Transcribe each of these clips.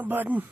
wrong button.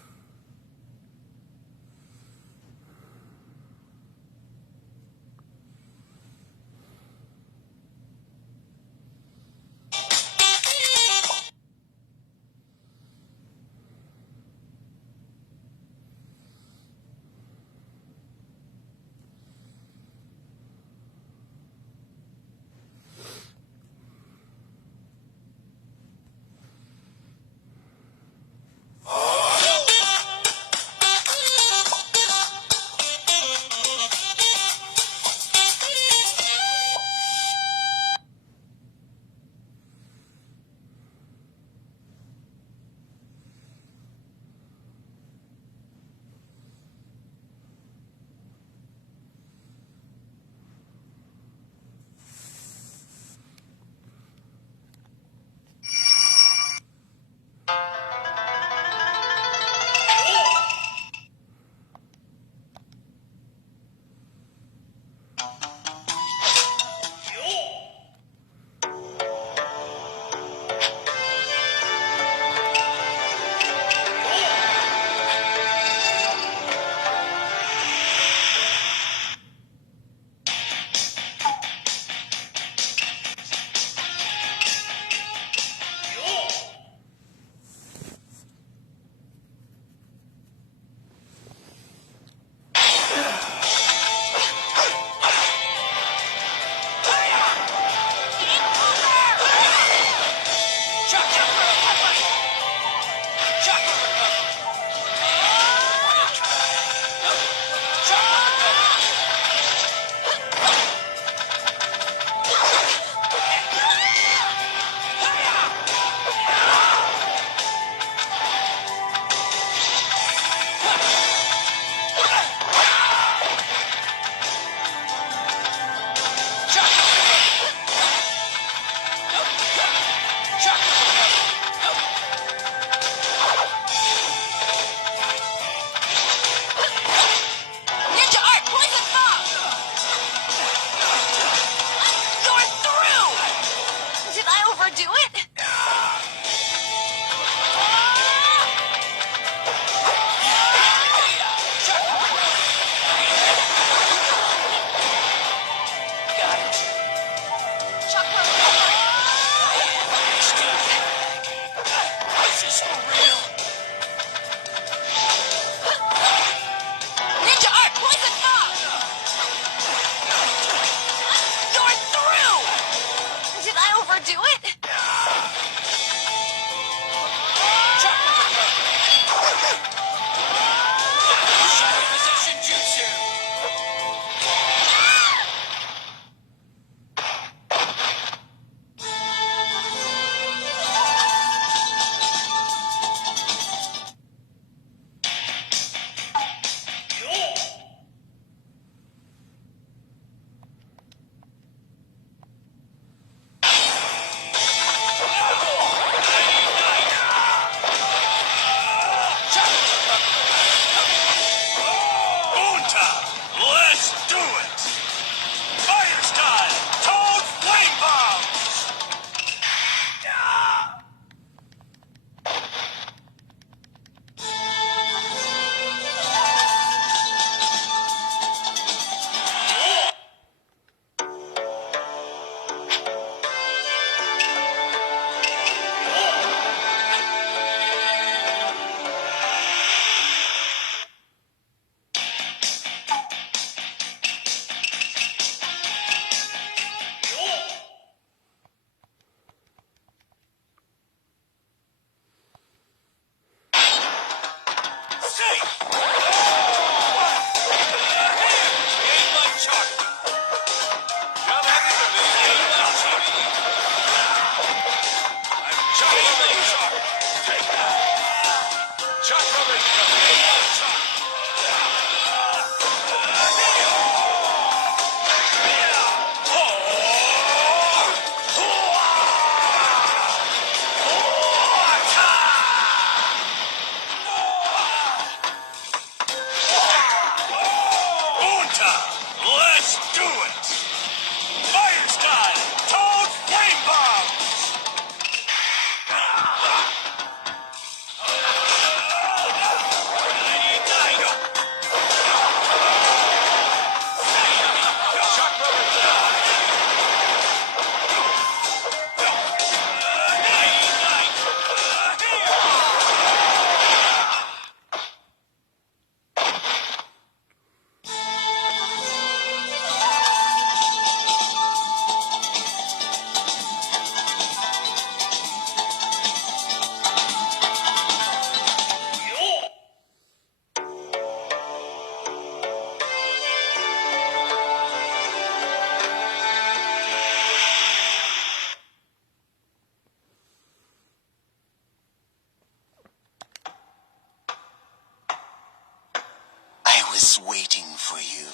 was waiting for you.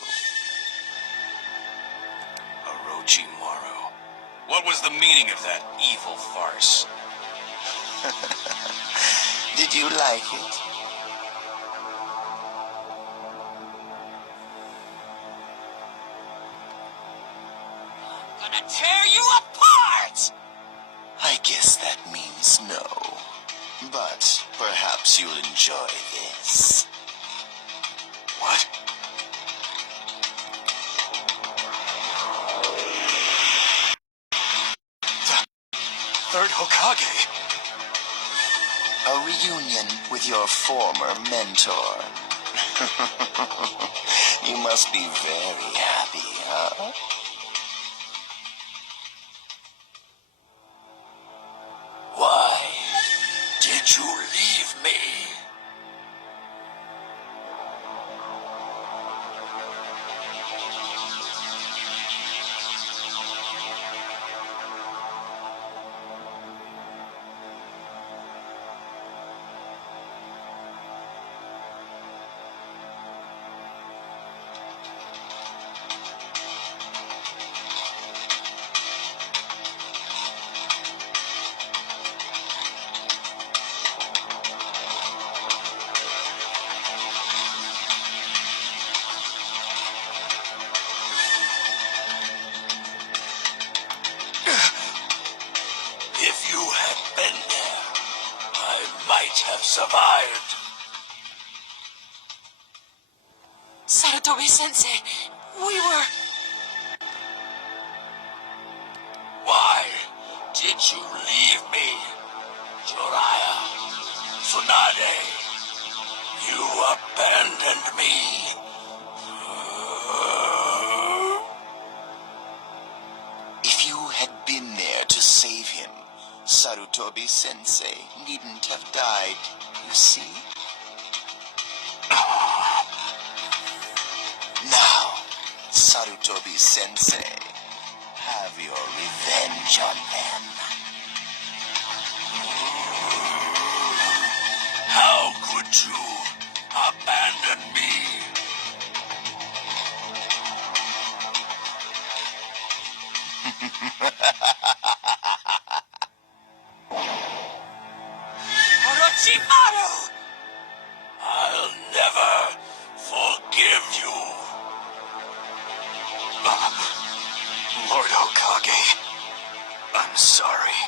Orochimaru. What was the meaning of that evil farce? Did you like it? I'm gonna tear you apart! I guess that means no. But perhaps you'll enjoy this. What? The third Hokage. A reunion with your former mentor. You must be very happy, huh? Why did you leave me? If you had been there, I might have survived. Sarutobi-sensei, we were... Why did you leave me, Jiraiya? Tsunade, you abandoned me. If you had been there to save him, Sarutobi-sensei needn't have died, you see? Now, Sarutobi-sensei, have your revenge on them. How could you abandon me? Orochimaru! I'll never forgive you. Lord Hokage. I'm sorry.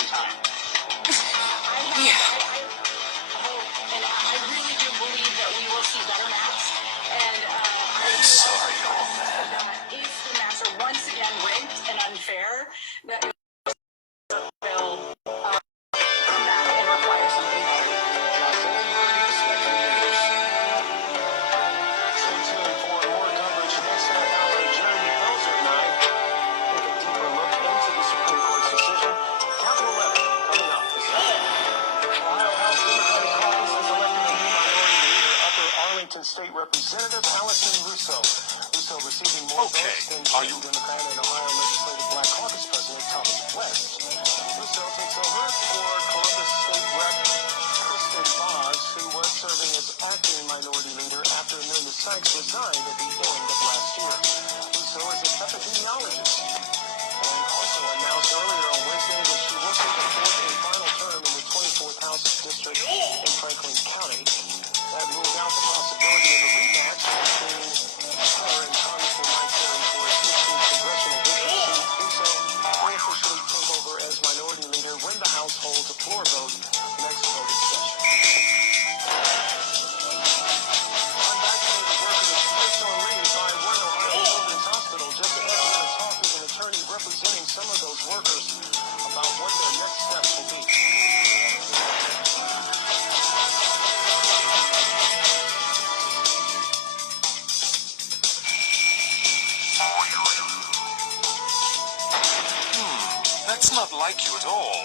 in time. Yeah. And I really do believe that we will see better maps. And I'm sorry, old man. if the maps are once again rigged and unfair, that will come back and require something more. Stay tuned for more coverage next half hour. Jeremy Belzer and I take a deeper look into the Supreme Court's decision. Capital Letter coming up this afternoon. Ohio House Democratic Caucus has elected a new minority leader, Upper Arlington State Representative Allison Russo. Russo receiving more Okay, votes than are you- Democrat and Ohio Legislative Black Caucus President Thomas West. Russo takes over for Columbus State Rep. Kristen Boggs, who was serving as acting minority leader after Amanda Sykes resigned at the end of last year. Russo is an epidemiologist and also announced earlier on Wednesday that she will seek a fourth and final term in the 24th House District in Franklin County. That ruled out the possibility of a rematch between her and Congressman Mike Perry for a 16th congressional district seat. Russo will officially take over as minority leader when the House holds a floor vote next voting session. Unvaccinated workers placed on leave by one Ohio children's hospital just asked me to talk with an attorney representing some of those workers about what their next steps will be. That's not like you at all.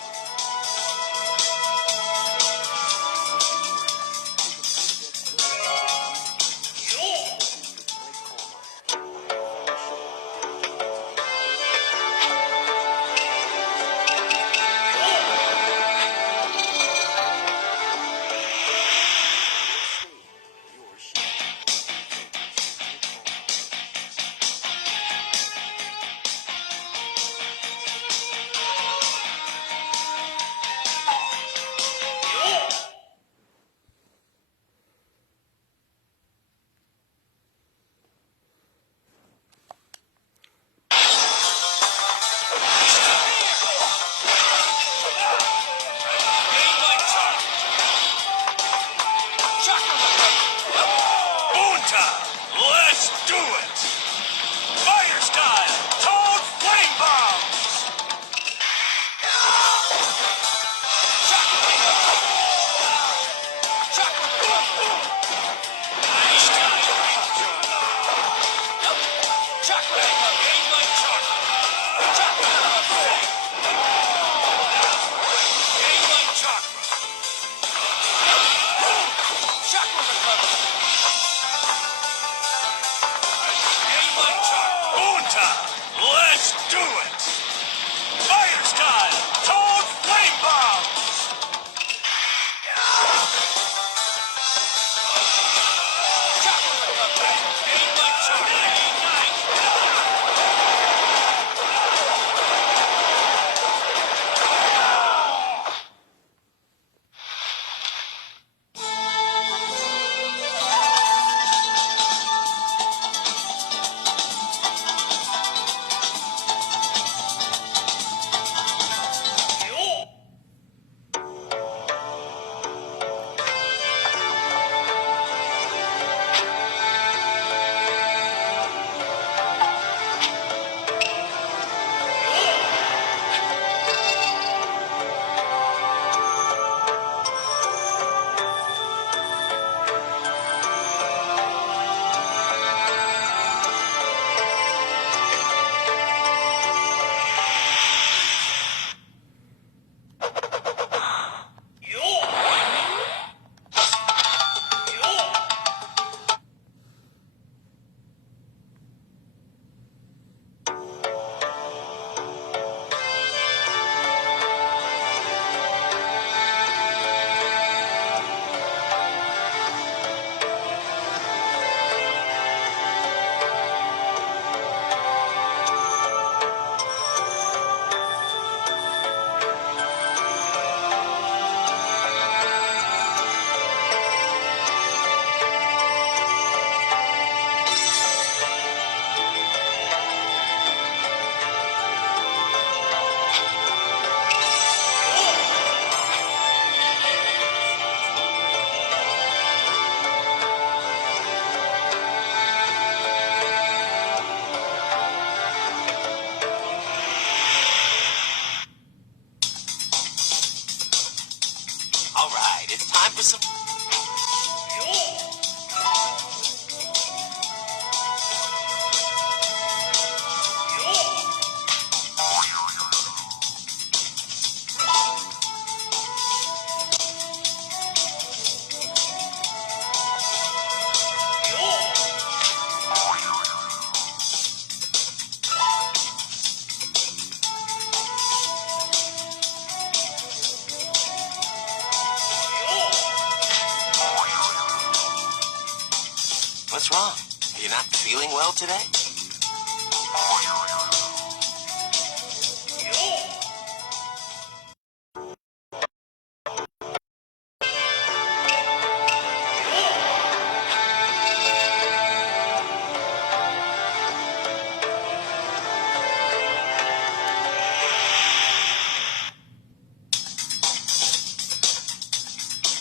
What's wrong? Are you not feeling well today?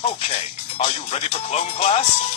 Okay, are you ready for clone class?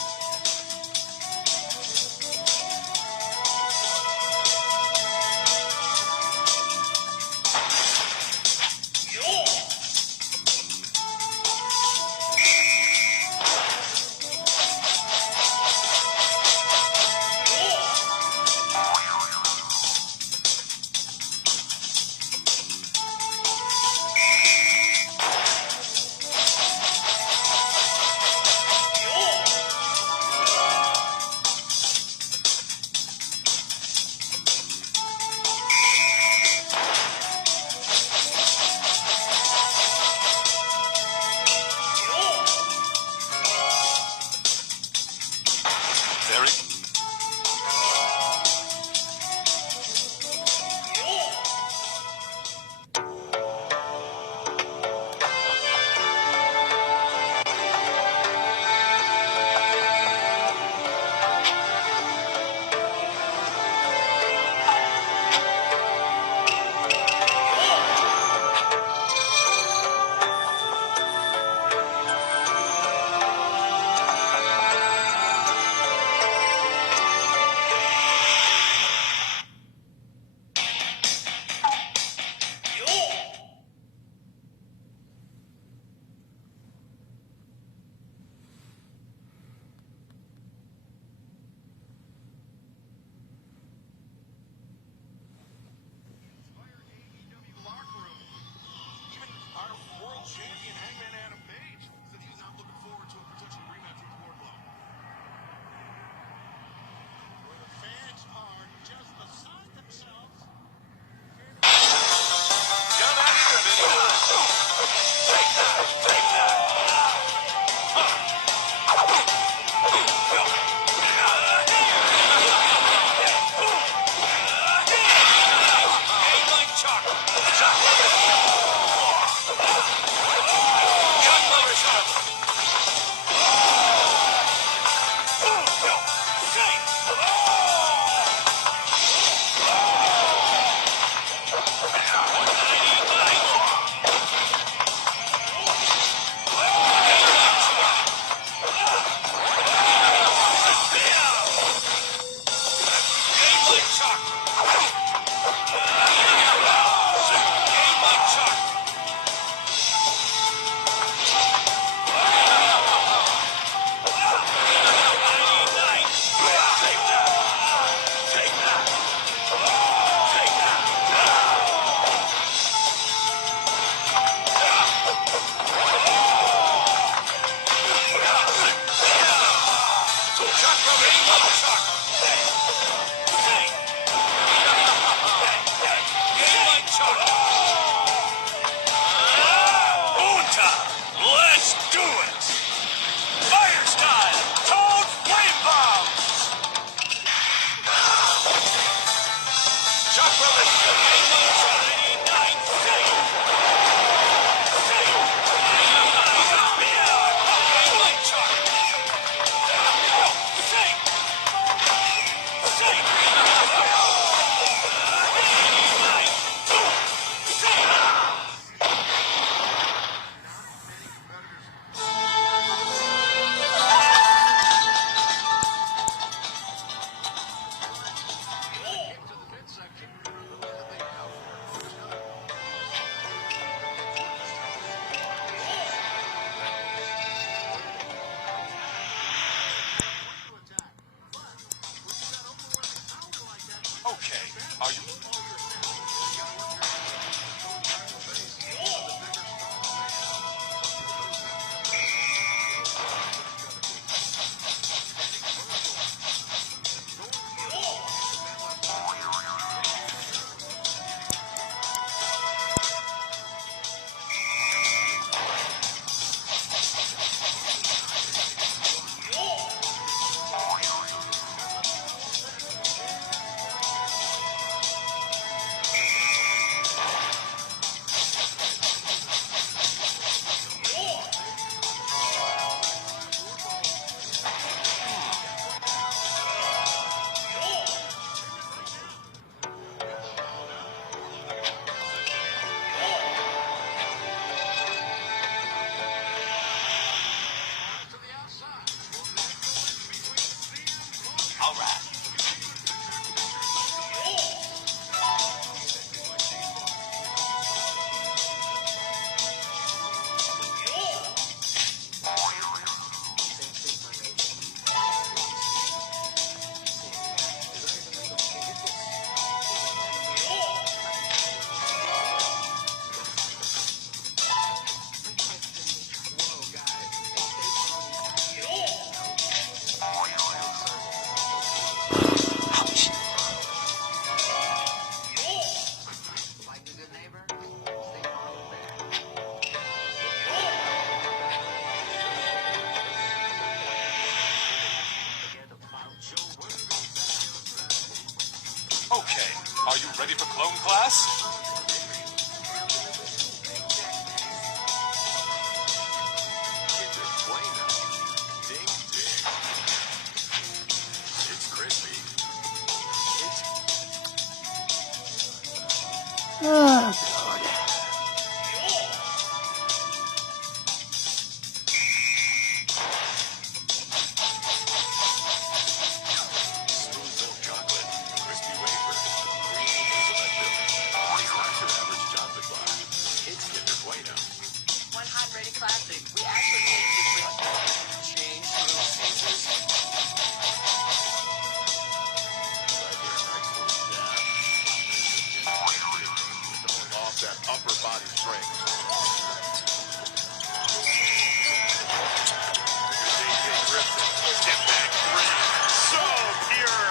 Very. Our world champion Hangman Adam Page said he's not looking forward to a potential rematch with Wardlow. Where the fans are just beside themselves. You're not even Let's do it! Fire style! Cold flame bomb! Chakra Logan class? It's crispy. Smooth milk chocolate, crispy wafer, creamy hazelnut filling. It's not your average chocolate bar. It's Kinder Bueno. One hot ready classic. We actually changed it with Change little seasons. Right here, nice little jab. Throwing off that upper body strength. Here's AJ Griffin. Step back three. So pure.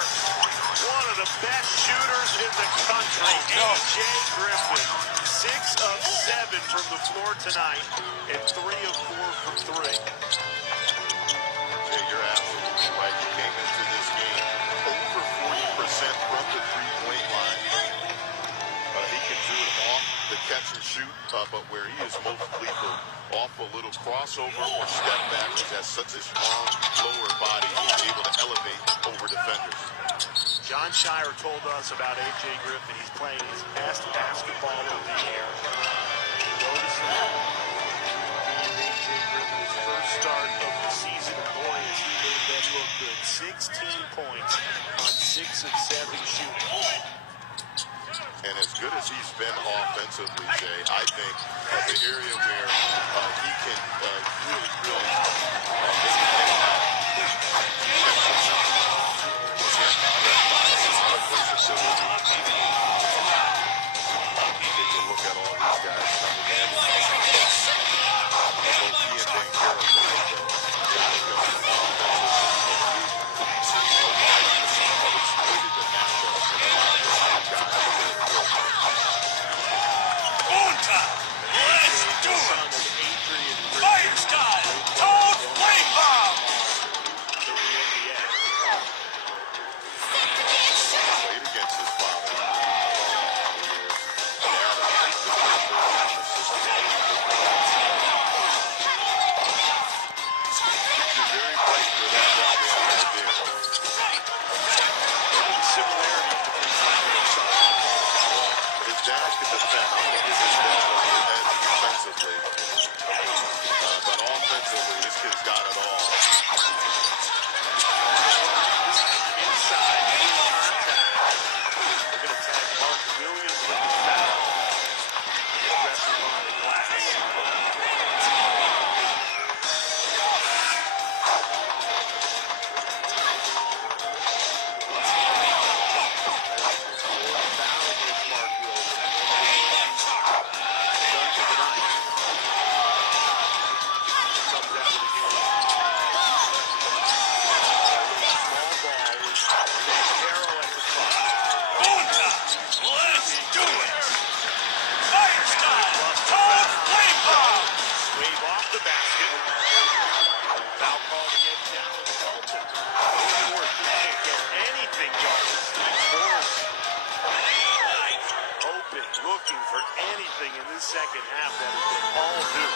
One of the best shooters in the country. AJ Griffin. 6 of 7 from the floor tonight, and 3 of 4 from 3. Jay, you're absolutely right. You came into this game over 40% from the three-point line. He can do it off the catch and shoot, but where he is most lethal, off a little crossover or step back, which has such a strong lower body, he's able to elevate over defenders. John Shire told us about A.J. Griffin. He's playing his best basketball of the year. Notice that. A.J. Griffin, his first start of the season, and boy, has he made that look good. 16 points on 6 of 7 shooting. And as good as he's been offensively, Jay, I think the area where he can really make an impact is defensively. Take a look at all these guys coming in. Both he and Banchero tonight, though, gotta go exploited the matchups and allowed those guys to work. On time. Let's do it. Fire style. Toad flame bomb. Played against his father. You're very bright for that young man right there. Similarities between his dad could defend. I'm going to give his dad a little edge defensively. But offensively, this kid's got it all. Inside, contact. They're going to tag Mark Williams with the foul. Aggressive on the glass. On time. Let's do it. Fire style. Toad flame bomb. Wave off the basket. Foul call to get down to Dalton. Forrest can't get anything going. Forrest open, looking for anything in this second half that has been all new.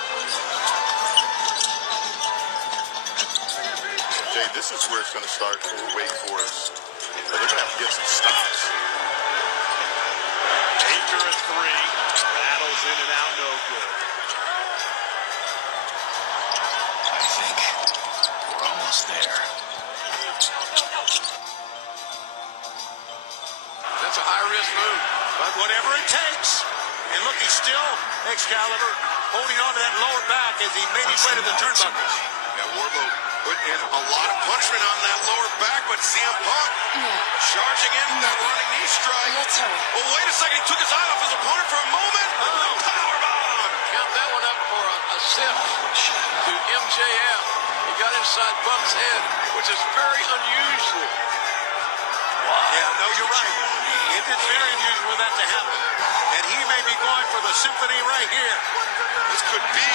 Jay, this is where it's going to start for Wake Forest. They're going to have to get some stops. Baker at 3. Battles in and out, no good. I think we're almost there. That's a high-risk move, but whatever it takes. And look, he's still, Excalibur, holding on to that lower back as he made his way to the turnbuckles. Yeah, Wardlow put in a lot of punishment on that lower back, but CM Punk charging in with that running knee strike. Let's hurry. Oh, wait a second. He took his eye off his opponent for a moment. Powerbomb. Count that one up for a sip to MJF. He got inside Punk's head, which is very unusual. Yeah, no, you're right. It is very unusual for that to happen. And he may be going for the symphony right here. This could be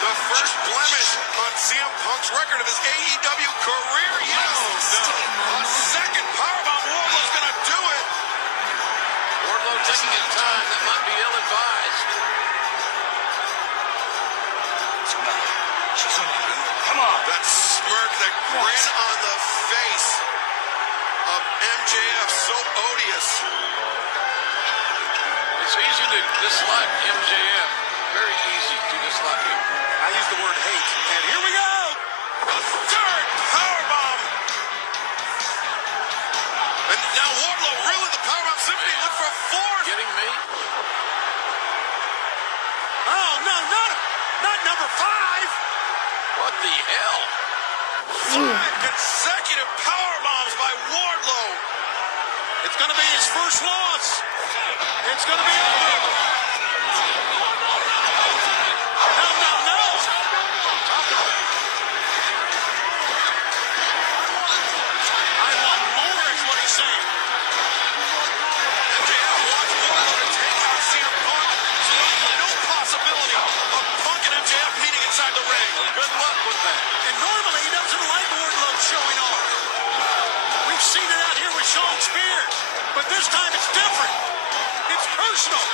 the first blemish on CM Punk's record of his AEW career. Yes, a second powerbomb. Wardlow's going to do it. Wardlow taking dislike MJF. Very easy to dislike him. I use the word hate. And here we go. A third powerbomb. And now Wardlow, really the powerbomb symphony. Look for a fourth. Getting me? Oh, no, not number 5. What the hell? 5 consecutive powerbombs by Wardlow. It's going to be his first loss. It's going to be over. No. I want more is what he's saying. MJF wants Wardlow to take out CM Punk, so there's no possibility of Punk and MJF meeting inside the ring. Good luck with that. And normally he doesn't like Wardlow showing off. We've seen it out here with Sean Spears, but this time it's different. It's personal.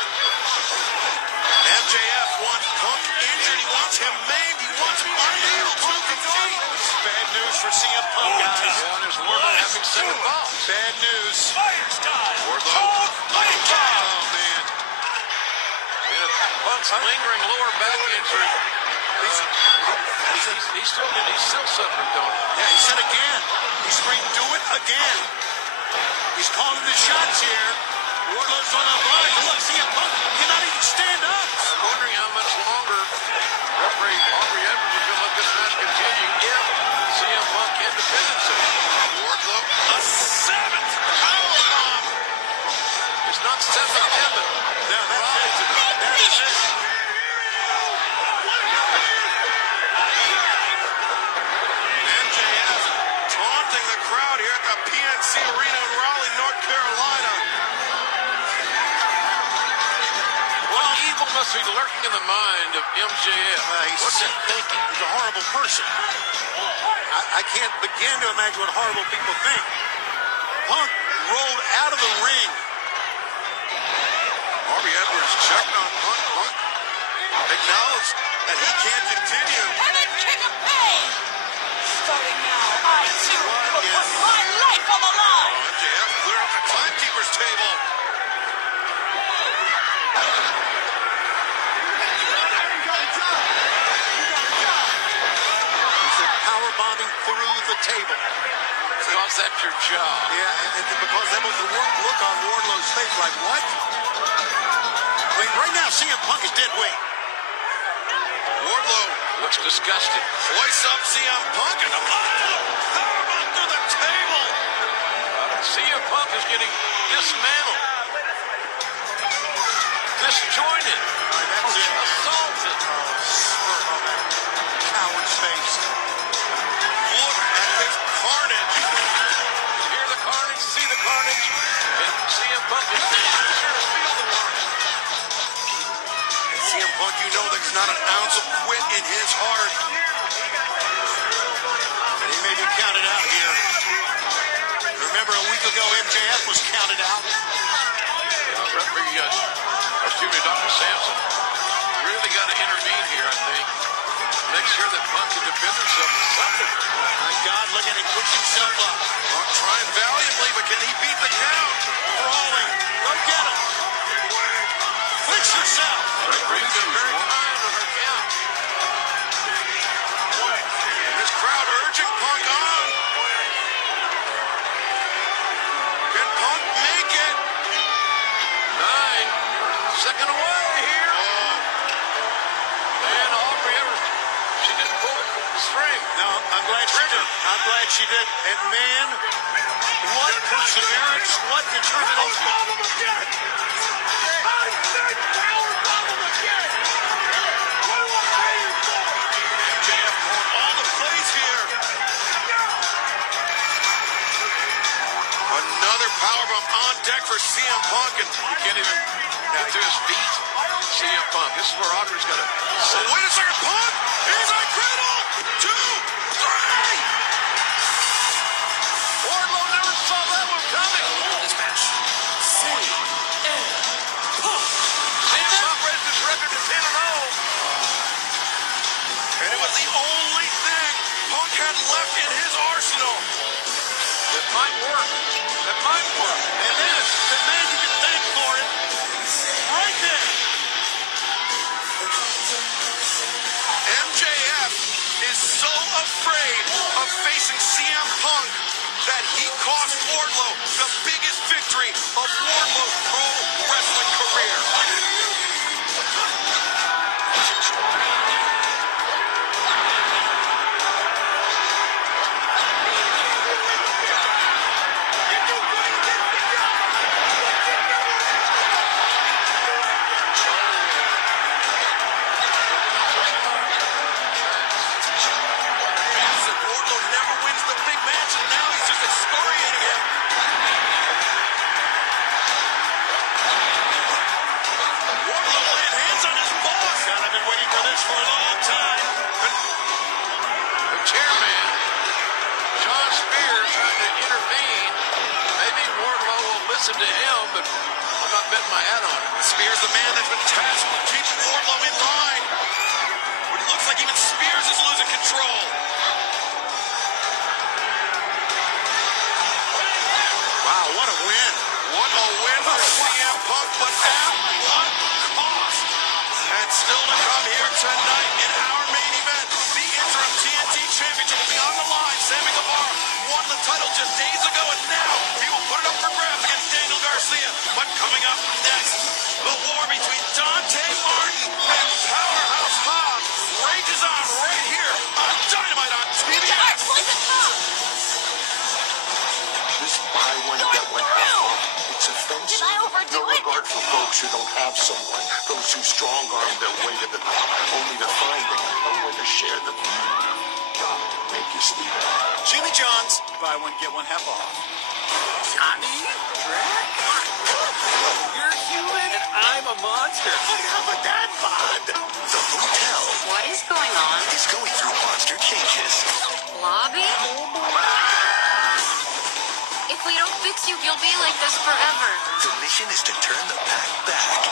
MJF wants Punk injured. He wants him maimed. He wants him unable to compete. Bad news for CM Punk, guys. Yeah, and there's Wardlow having second thoughts. Bad news. Fire style. Wardlow. Oh, man. Yeah, Punk's lingering lower back injury. He's still suffering, don't he? Yeah, he said again. He screamed, do it again. He's calling the shots here. Wardlow's on the line. Look, CM Punk cannot even stand up. I'm wondering how much longer referee Aubrey Edwards is going to let this match continue if CM Punk can defend himself. Wardlow, a 7th powerbomb. It's not 7 heaven. No, that's it. That is it. MJF taunting the crowd here at the PNC Arena in Raleigh, North Carolina. What evil must be lurking in the mind of MJF? What's he thinking? He's a horrible person. I can't begin to imagine what horrible people think. Punk rolled out of the ring. Aubrey Edwards checked on Punk. Punk acknowledged that he can't continue. Heaven kick of pain. Starting now, I too will put my life on the line. MJF clear up the timekeeper's table. He said power bombing through the table. Because that's your job. Yeah, and because that was the look on Wardlow's face, like, what? I mean, right now, CM Punk is dead weight. Wardlow Looks disgusted. voice up CM Punk and powerbomb through the table. CM Punk is getting dismantled, disjointed, That's it. assaulted. Spurt on that coward's face. Look at this carnage. You hear the carnage, see the carnage, and CM Punk is sure to feel the carnage. And CM Punk, you know there's not an ounce of quit in his heart. And he may be counted out here. Remember a week ago, MJF was counted out. Referee, Dr. Sampson really got to intervene here, I think. Make sure that Punk can defend himself in some degree. My God, look at him push himself up. Punk trying valiantly, but can he beat the count? Crawling. Go get him. Fix yourself. Referee's been very kind on her count. This crowd urging Punk on. Can Punk make it? 9, second away here. And Aubrey Edwards, she didn't pull the string. No, I'm glad she did. I'm glad she did. And man, what perseverance, what determination. MJF calling all the plays here. Another powerbomb on deck for CM Punk. And He can't even get to his feet. CM Punk, this is where Aubrey's got to so wait a second, Punk! He's a cradle! 2, 3! Wardlow never saw that one coming. CM Punk raised his record to 10-0. And it was the only thing Punk had left in his arsenal. That might work. That might work. And then the man you can thank for it, right there. MJF is so afraid of facing CM Punk that he cost Wardlow the biggest victory of Wardlow's pro wrestling career. Wardlow never wins the big match, and now he's just excoriating him. Wardlow laying hands on his boss. God, I've been waiting for this for a long time. The chairman, John Spear, trying to intervene. Maybe Wardlow will listen to him, but I'm not betting my hat on it. Spears, the man that's been tasked with keeping Wardlow in line. But it looks like even Spears is losing control. Wow, what a win. What a win for CM Punk, but at what cost? And still to come here tonight in our main event, the interim TNT Championship will be on the line. Sammy Guevara won the title just days ago, and now he will put it up for grabs against Daniel Garcia. But coming up next, the war between Dante Martin and Powerhouse Hobbs rages on right here on Dynamite on TBS. This buy one, get one half off. It's offensive. Did I overdo No it? regard for folks who don't have someone. Those who strong-arm their way to the top, only to find they have no one to share the make you sleep. Jimmy John's. Buy one, get one half off. Johnny? Drac? You're human and I'm a monster. How about that, Bud? The hotel What is going on? is going through monster changes. Lobby? If we don't fix you, you'll be like this forever. The mission is to turn the pack back.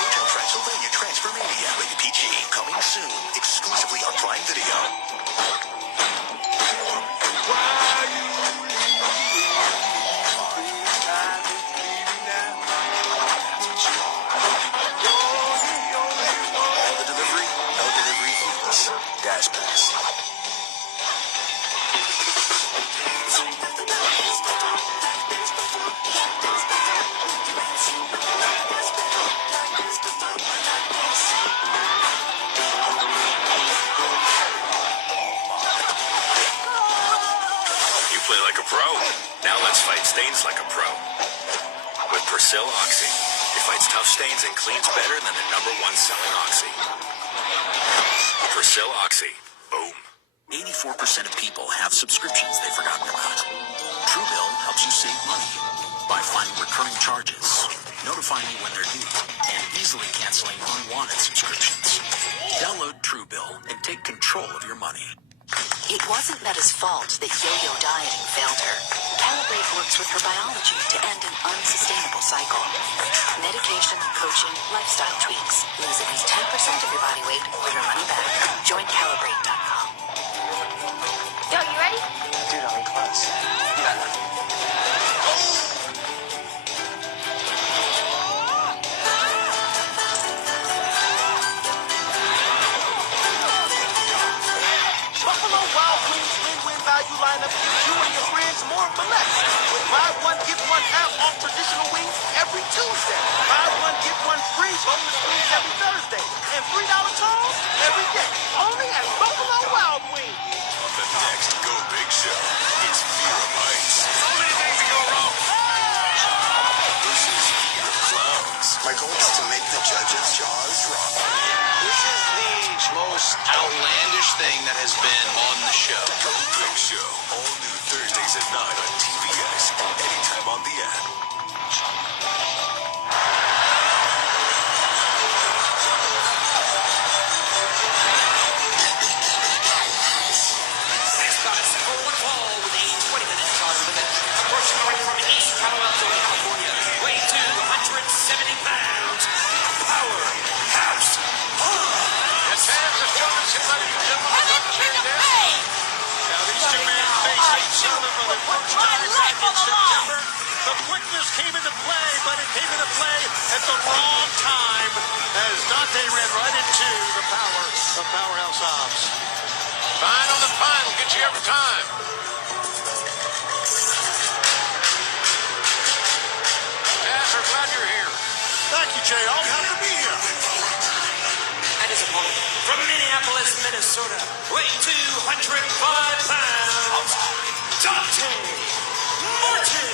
Hotel Transylvania Transformania. Rated PG. Coming soon. Exclusively on Prime Video. All the delivery, no delivery fees. Dash Pass. You play like a pro. Now let's fight stains like a pro. With Persil Oxy. It fights tough stains and cleans better than the #1 selling Oxy. Persil Oxy. Boom. 84% of people have subscriptions they've forgotten about. Truebill helps you save money by finding recurring charges, notifying you when they're due, and easily canceling unwanted subscriptions. Download Truebill and take control of your money. It wasn't Meta's fault that yo-yo dieting failed her. Calibrate works with her biology to end an unsustainable cycle. Medication, coaching, lifestyle tweaks. Lose at least 10% of your body weight or your money back. Join Calibrate.com. Yo, you ready? Dude, I'm in class. Buffalo Wild Wings win-win value lineup gives you and your friends more for less. With buy one, get one half off traditional wings every Tuesday. Buy one, get one free bonus wings every Thursday. And $3 tolls every day. Only at Buffalo Wild Wings. On the next Go Big Show, it's Fear of Heights. So many things can go wrong. Versus Fear of Clowns. My goal is to make the judges' jaws drop. This is the most outlandish thing that has been on the show. Go Big Show. All new Thursdays at 9 on TBS. Anytime on the app. And fans are showing us, ladies and gentlemen, Come in, King of Pain! Now these two men face each other for the first time back in September. The quickness came into play, but it came into play at the wrong time as Dante ran right into the power of Powerhouse Hobbs. Fine on the fine will get you every time. Taz, we're glad you're here. Thank you, J.R. Happy to be here. And his opponent from Minneapolis, Minnesota, weighing 205 pounds, Dante Martin.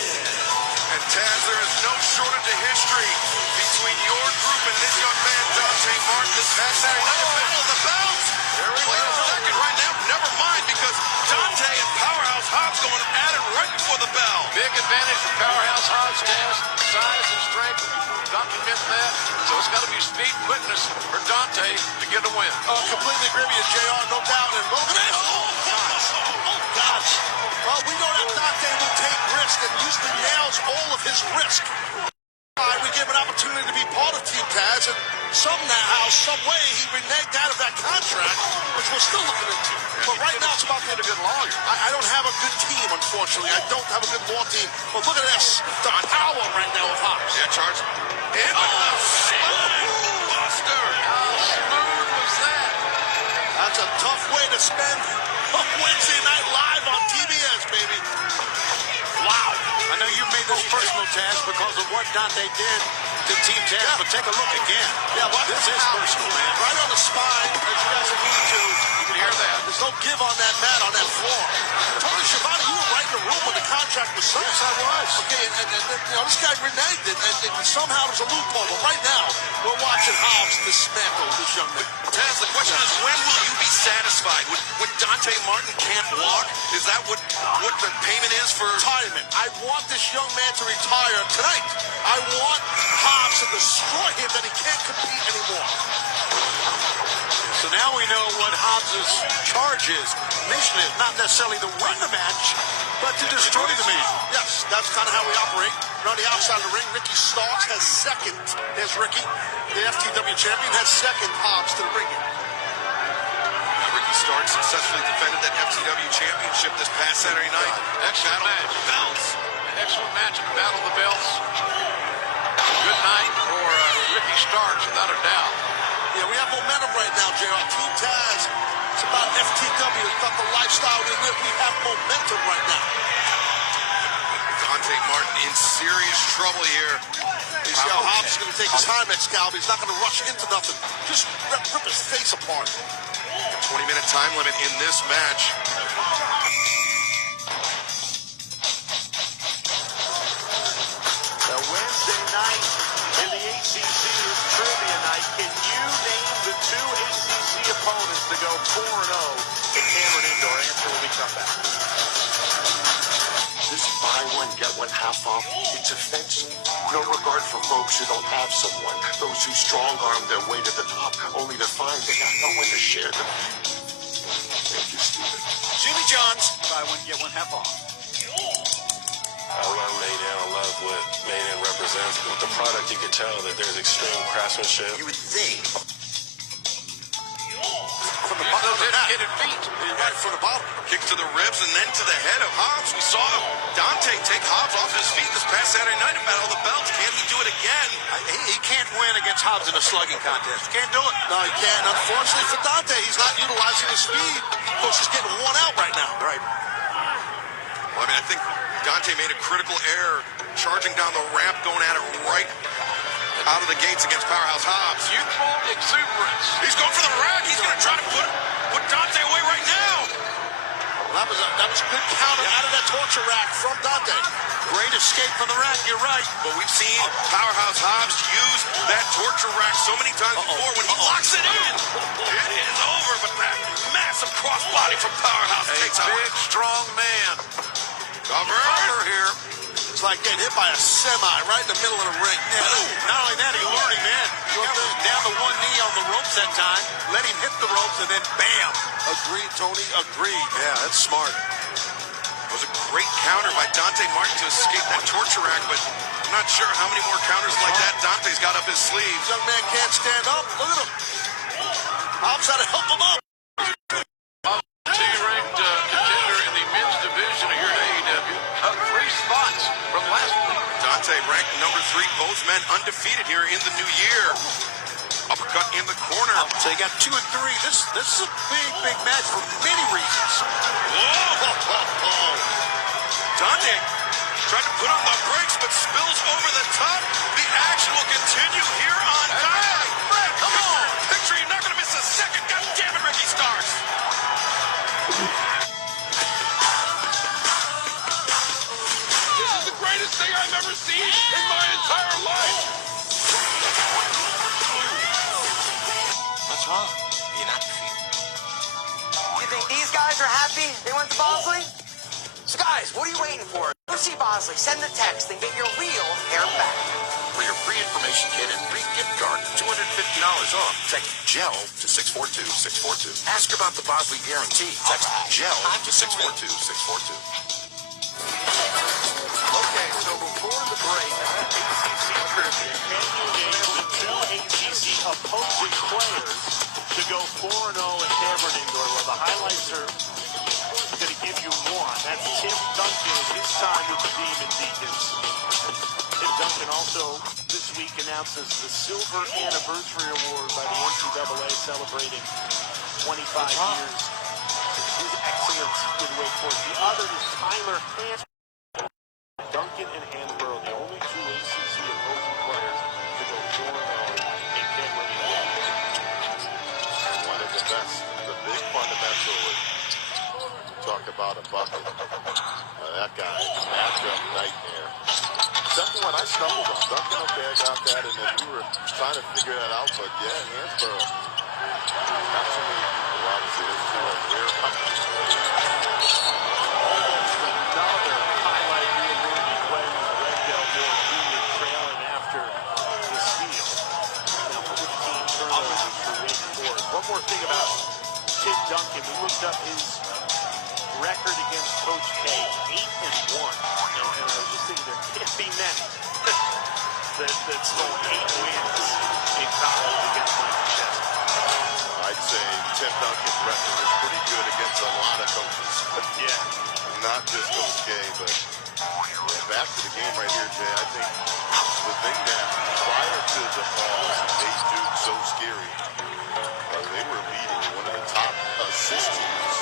And Taz, there is no shortage of history between your group and this young man, Dante Martin, this past Saturday night. Battle of the belts. There we Wait go. a second right now. Never mind, because Dante and Powerhouse Hobbs going at it right before the bell. Big advantage for Powerhouse Hobbs, Taz. Size and strength. Document that. So it's got to be speed and quickness for Dante to get a win. Completely agree with you, J.R. No doubt. And look at this. Oh, gosh. Well, we know that Dante will take risk and usually nails all of his risk. We gave an opportunity to be part of Team Taz, and somehow, some way, he reneged out of that contract, which we're still looking into. But right now, it's about being a good lawyer. I don't have a good team, unfortunately. I don't have a good law team. But look at this. The power right now of Hobbs. Yeah, charge. And Buster. How smooth was that? That's a tough way to spend a Wednesday night live on TBS, baby. Wow. I know you made this personal, Taz, because of what Dante did to Team Taz, but take a look again. Yeah, this is personal, man. Right on the spine, as you guys alluded to. You can hear that. There's no give on that mat, on that floor. Tony Schiavone, you were right in the room when the contract was signed. Yes, I was. Okay, and you know, this guy reneged it, and somehow there's a loophole. But right now, we're watching Hobbs dismantle this young man. Taz, the question is, when will you be satisfied? When Dante Martin can't walk? Is that what the payment is for? Retirement. I want this young man to retire tonight. I want Hobbs to destroy him, that he can't compete anymore. So now we know what Hobbs' charge is. Mission is not necessarily to win the match, but to destroy the man. Yes, that's kind of how we operate. And on the outside of the ring, Ricky Starks has second. There's Ricky, the FTW champion, has second Hobbs to the ring. Ricky Starks successfully defended that FTW championship this past Saturday night. Excellent match. Belts. Excellent match in the Battle of the Belts. Good night for Ricky Starks, without a doubt. Yeah, we have momentum right now, JR. Team Taz, it's about FTW. It's about the lifestyle we live. We have momentum right now. Dante Martin in serious trouble here. You see how Hobbs is going to take his time, Excalibur. He's not going to rush into nothing. Just rip his face apart. 20-minute time limit in this match. The Wednesday night in the ACC is trivia night. Can you name the two ACC opponents to go 4-0 at Cameron Indoor? Answer when we come back. This buy one, get one half off, it's offensive. No regard for folks who don't have someone. Those who strong-arm their way to the top, only to find they have no one to share them. Thank you, Stephen. Jimmy John's, buy one, get one half off. I love Made In. I love what Made In represents. With the product, you can tell that there's extreme craftsmanship. You would think. From the Use bottom those of the mat. educated feet. Right from the bottom. Kick to the ribs and then to the head of Hobbs. We saw Dante take Hobbs off his feet this past Saturday night in Battle of the Belts. Can he do it again? He can't win against Hobbs in a slugging contest. Can't do it. No, he can't. Unfortunately for Dante, he's not utilizing his speed. Of course, he's getting worn out right now. Right. Well, I mean, I think Dante made a critical error charging down the ramp, going at it right out of the gates against Powerhouse Hobbs. Youthful exuberance. He's going for the rack. He's going to try to put Dante away right now. Well, that was a good counter out of that torture rack from Dante. Great escape from the rack, you're right. But we've seen Powerhouse Hobbs use that torture rack so many times before. When he locks it in, it is over. But that massive crossbody from Powerhouse takes out. Big, strong man. Cover here. It's like getting hit by a semi right in the middle of the ring. Not only that, he lured him in. Down the one knee on the ropes that time. Let him hit the ropes, and then bam. Agreed, Tony. Agreed. Yeah, that's smart. It was a great counter by Dante Martin to escape that torture rack, but I'm not sure how many more counters like that Dante's got up his sleeve. Young man can't stand up. Look at him. Hobbs had to help him up. Two-ranked contender in the men's division here at AEW. Up 3 spots from last week. both men undefeated here in the new year. Uppercut in the corner. So you got 2 and 3. This is a big match for many reasons. Whoa! Dante tried to put on the brakes, but spills over the top. The action will continue here on Dynamite. Come on! Picture you're not going to miss a second. God damn it, Ricky Starks! This is the greatest thing I've ever seen in my entire life. What's wrong? You're not defeated. You think these guys are happy they went to Bosley? So guys, what are you waiting for? Go see Bosley, send the text, and get your real hair back. For your free information kit and free gift card, $250 off. Text GEL to 642-642. Ask about the Bosley Guarantee. Text GEL to 642-642. Okay, so before the break, ACC Christian, can you name the 2 ACC opposing players to go 4-0 at Cameron Indoor? Well, the highlights are going to give you one. That's Tim Duncan and his time with the Demon Deacons. Tim Duncan also this week announces the Silver Anniversary Award by the NCAA, celebrating 25 years since his excellence with Wake Forest. The other is Tyler Hansbrough. Duncan and Hansborough, the only 2 ACC opposing players to go 4-0 in Cameron Indoor. One of the best, the big fundamental is talk about a bucket. That guy, matchup nightmare. Second one, I stumbled on. Duncan, okay, I got that, and then we were trying to figure that out, but yeah, Hansborough. Not so many people, obviously, there's 2 rare companies. Almost another highlight reel worthy play with Wendell Moore Jr. trailing after the steal. Now 15 turnovers for Wake Forest. One more thing about Tim Duncan. We looked up his record against Coach K, 8-1. And I was just thinking there can't be many that stole 8 wins in college against Mike Chester. I'd say Tim Duncan's record is pretty good against a lot of coaches. Yeah. Not just Coach K, but back to the game right here, Jay. I think the thing that prior to the pause made Duke so scary, they were leading one of the top assist teams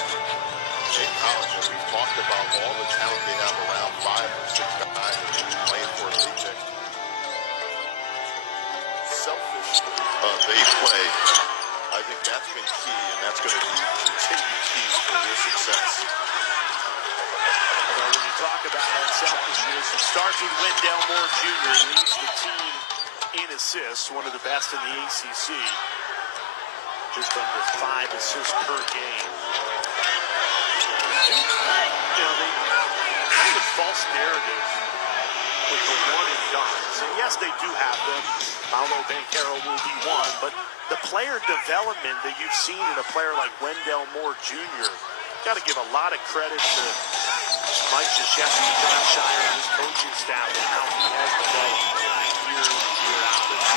in college. And we've talked about all the talent they have around 5 or 6 guys playing for a paycheck. Selfish they play. I think that's been key, and that's going to be continued key for their success. Well, when you talk about unselfishness, it starts with Wendell Moore Jr. leads the team in assists, one of the best in the ACC. Just under 5 assists per game. You know, they kind of false narrative with the one and dones. And yes, they do have them. Paolo Banchero will be one, but the player development that you've seen in a player like Wendell Moore Jr., got to give a lot of credit to Mike Krzyzewski, John Shire, and his coaching staff and how he has developed year in and year out. It's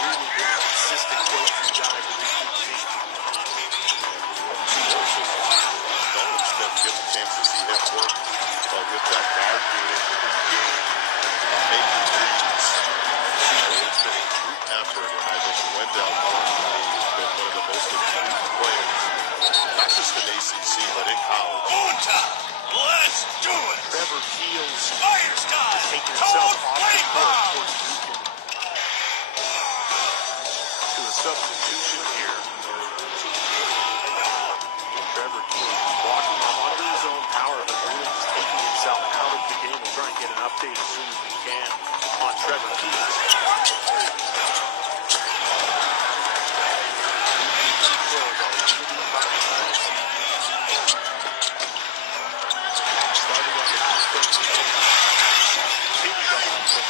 really been a consistent go-to guy for this new team. Give a chance to see him work with that guard unit, making threes. It's been a group effort, and I think Wendell Moore has been one of the most improved players, not just in ACC, but in college. Let's do it! Trevor Keels Fire time! taking himself off the court for Duke to a substitution here. Trevor Keels walking him under his own power, but really just taking himself out of the game. We'll try and get an update as soon as we can on Trevor Keels. Starting on the defensive end. Continued on the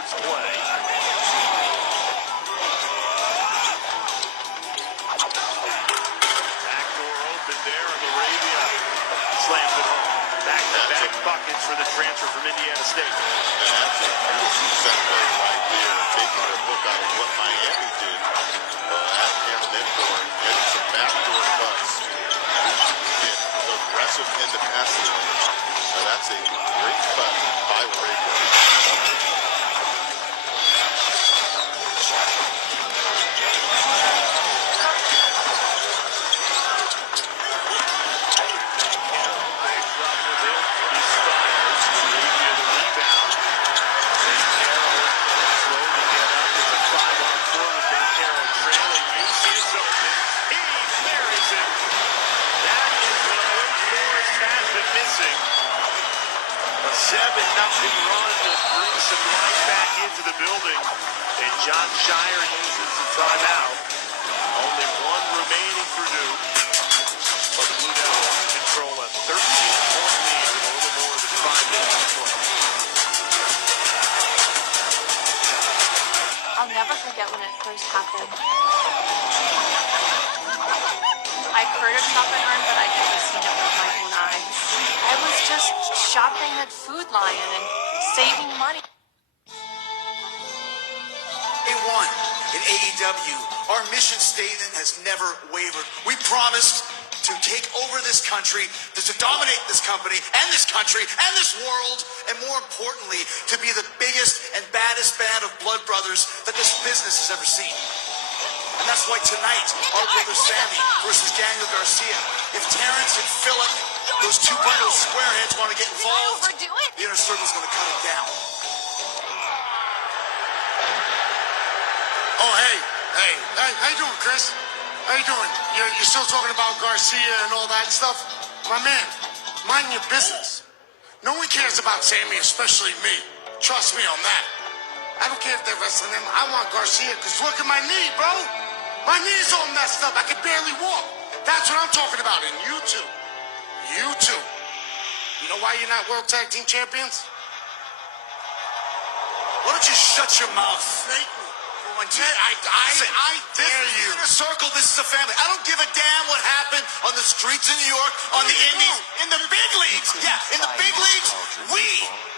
Owens play. Backdoor open there, and Laravia slams it home. Back-to-back buckets for the transfer from Indiana State. That's a beautiful set play right there, taking a look out of what Miami did. At Cameron Indoor, getting some backdoor cuts. Aggressive in the passing lane. So that's a great cut by Laravia. A 7-0 run to bring some life back into the building. And John Shire uses the timeout. Only one remaining for Duke. But the Blue Devils control a 13-point lead with a little more than 5 minutes to play. I'll never forget when it first happened. I've heard of Shop and Earn, but I'd never seen it with my own eyes. I was just shopping at Food Lion and saving money. Day one in AEW, our mission statement has never wavered. We promised to take over this country, to dominate this company and this country and this world, and more importantly, to be the biggest and baddest band of blood brothers that this business has ever seen. And that's why tonight, our brother Sammy versus Daniel Garcia. If Terrence and Phillip, those two bundled squareheads, want to get involved, the Inner Circle's going to cut it down. Oh, hey, how you doing, Chris? How you doing? You're still talking about Garcia and all that stuff? My man, mind your business. No one cares about Sammy, especially me. Trust me on that. I don't care if they're wrestling him. I want Garcia, because look at my knee, bro. My knee's all messed up. I can barely walk. That's what I'm talking about. And you two. You two. You know why you're not World Tag Team Champions? Why don't you shut your mouth? Thank you. I This dare is you. Inner Circle, this is a family. I don't give a damn what happened on the streets in New York, on the Indies, in the big leagues. Yeah, in the big leagues, we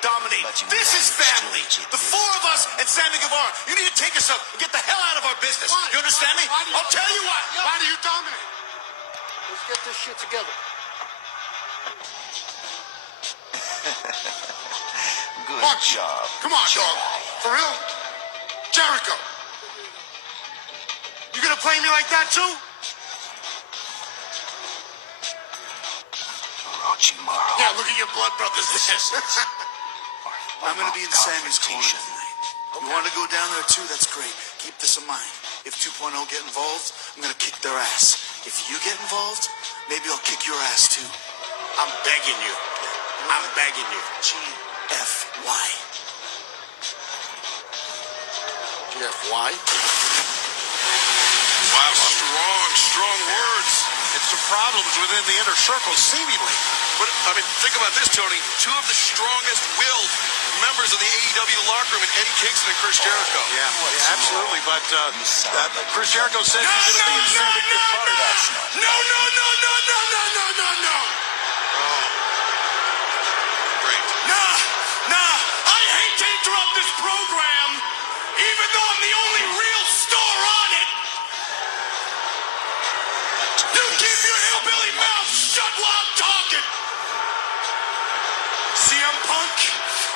dominate. This is family. The four of us and Sammy Guevara. You need to take yourself and get the hell out of our business. Why? You understand me? I'll tell you what. Why do you dominate? Let's get this shit together. Good job. Come on, dog. For real? Jericho. You gonna play me like that too? Orochimaru. Yeah, look at your blood brothers. I'm gonna be in Sammy's corner tonight. You want to go down there too? That's great. Keep this in mind. If 2.0 get involved, I'm gonna kick their ass. If you get involved, maybe I'll kick your ass too. I'm begging you. I'm begging you. GFY. GFY? Wow, strong words. It's some problems within the Inner Circle, seemingly. But, I mean, think about this, Tony. Two of the strongest willed members of the AEW locker room, Eddie Kingston and Chris Jericho. Yeah, absolutely. But Chris Jericho said he's going to be saving good part. No. Great. Nah. I hate to interrupt this program, even though I'm the only real star on it. You keep your hillbilly mouth shut while I'm talking. CM Punk,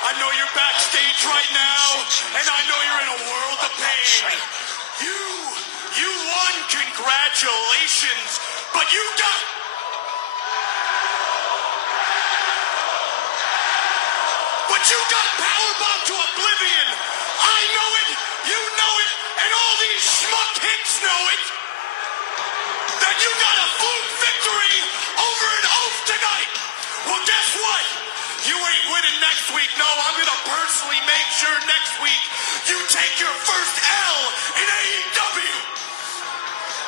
I know you're backstage right now, and I know you're in a world of pain. You won, congratulations, but you got powerbombed to oblivion. I know it, you know it, and all these schmuck hicks know it. That you got a fluke victory over an oath tonight. Well, guess what? You ain't winning next week. No, I'm going to personally make sure next week you take your first L in AEW.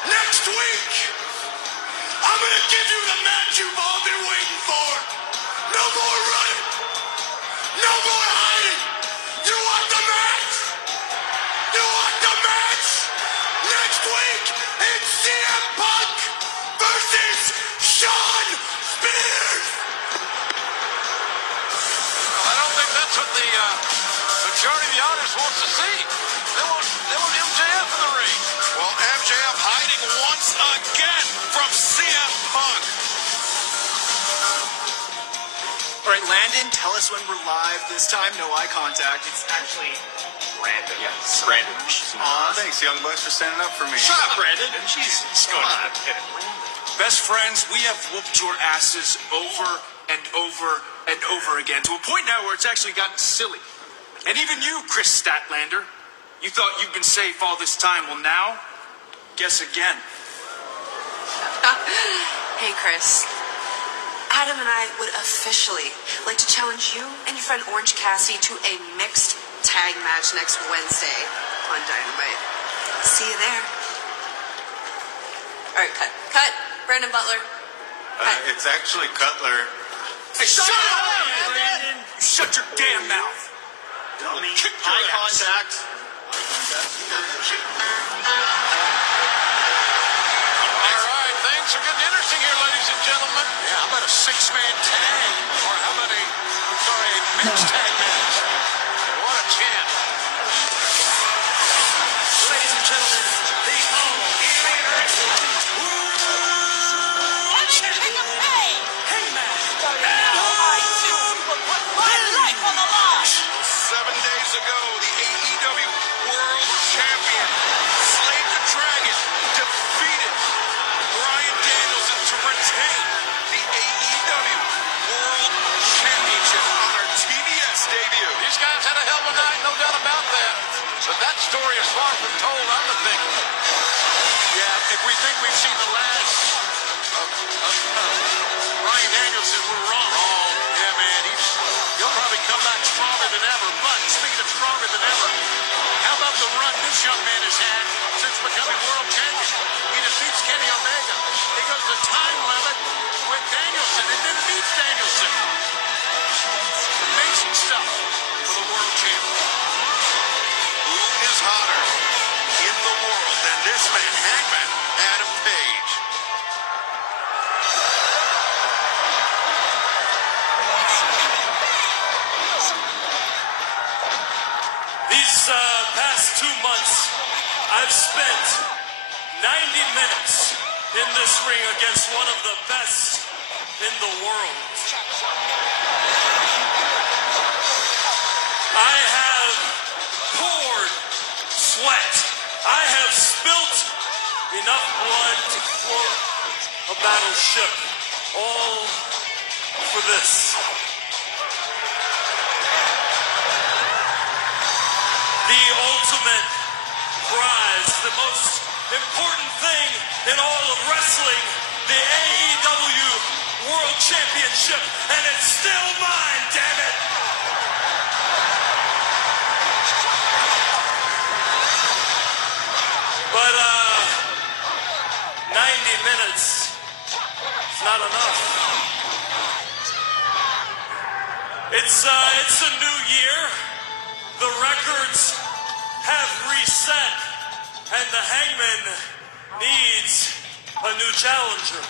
Next week, I'm going to give you the match you've all been waiting for. No more running. No more hiding. You want the match? universe wants to see. They want MJF in the ring. Well, MJF hiding once again from CM Punk. All right, Landon, tell us when we're live this time. No eye contact. It's actually Brandon. Yes, Brandon. Aw, thanks, young bucks, for standing up for me. Shut up, Brandon. Jesus, come on. Best friends, we have whooped your asses over and over and over again, to a point now where it's actually gotten silly. And even you, Chris Statlander, you thought you'd been safe all this time. Well, now, guess again. Hey, Chris. Adam and I would officially like to challenge you and your friend Orange Cassidy to a mixed tag match next Wednesday on Dynamite. See you there. All right, cut. Cut. Brandon Butler. Cut. It's actually Cutler. Hey, shut up, Brandon! You shut your damn mouth. Dummy. Eye contact. All right, things are getting interesting here, ladies and gentlemen. Yeah, how about a six-man tag? Or how about a mixed tag match? What a chant. Ladies and gentlemen, the All Elite Wrestling World Champion, Hangman I too will put my life on the line. 7 days ago, the AEW World Champion, Slade the Dragon, defeated Bryan Danielson to retain the AEW World Championship on our TBS debut. These guys had a hell of a night, no doubt about that. But that story is far from told, I'm the thinking. Yeah, if we think we've seen the last of Bryan Danielson, we're wrong. Yeah, man, he'll probably come back stronger than ever. But speaking of stronger than ever, how about the run this young man has had since becoming world champion? He defeats Kenny Omega. He goes to time limit with Danielson and then beats Danielson. Amazing stuff for the world champion. Who is hotter in the world than this man, Hangman Adam Page? These past 2 months, I've spent 90 minutes in this ring against one of the best in the world. I have poured sweat. I have spilt enough blood to float a battleship, all for this. The ultimate prize, the most important thing in all of wrestling, the AEW World Championship, and it's still mine, damn it! But 90 minutes is not enough. It's a new year. The records have reset, and the Hangman needs a new challenger.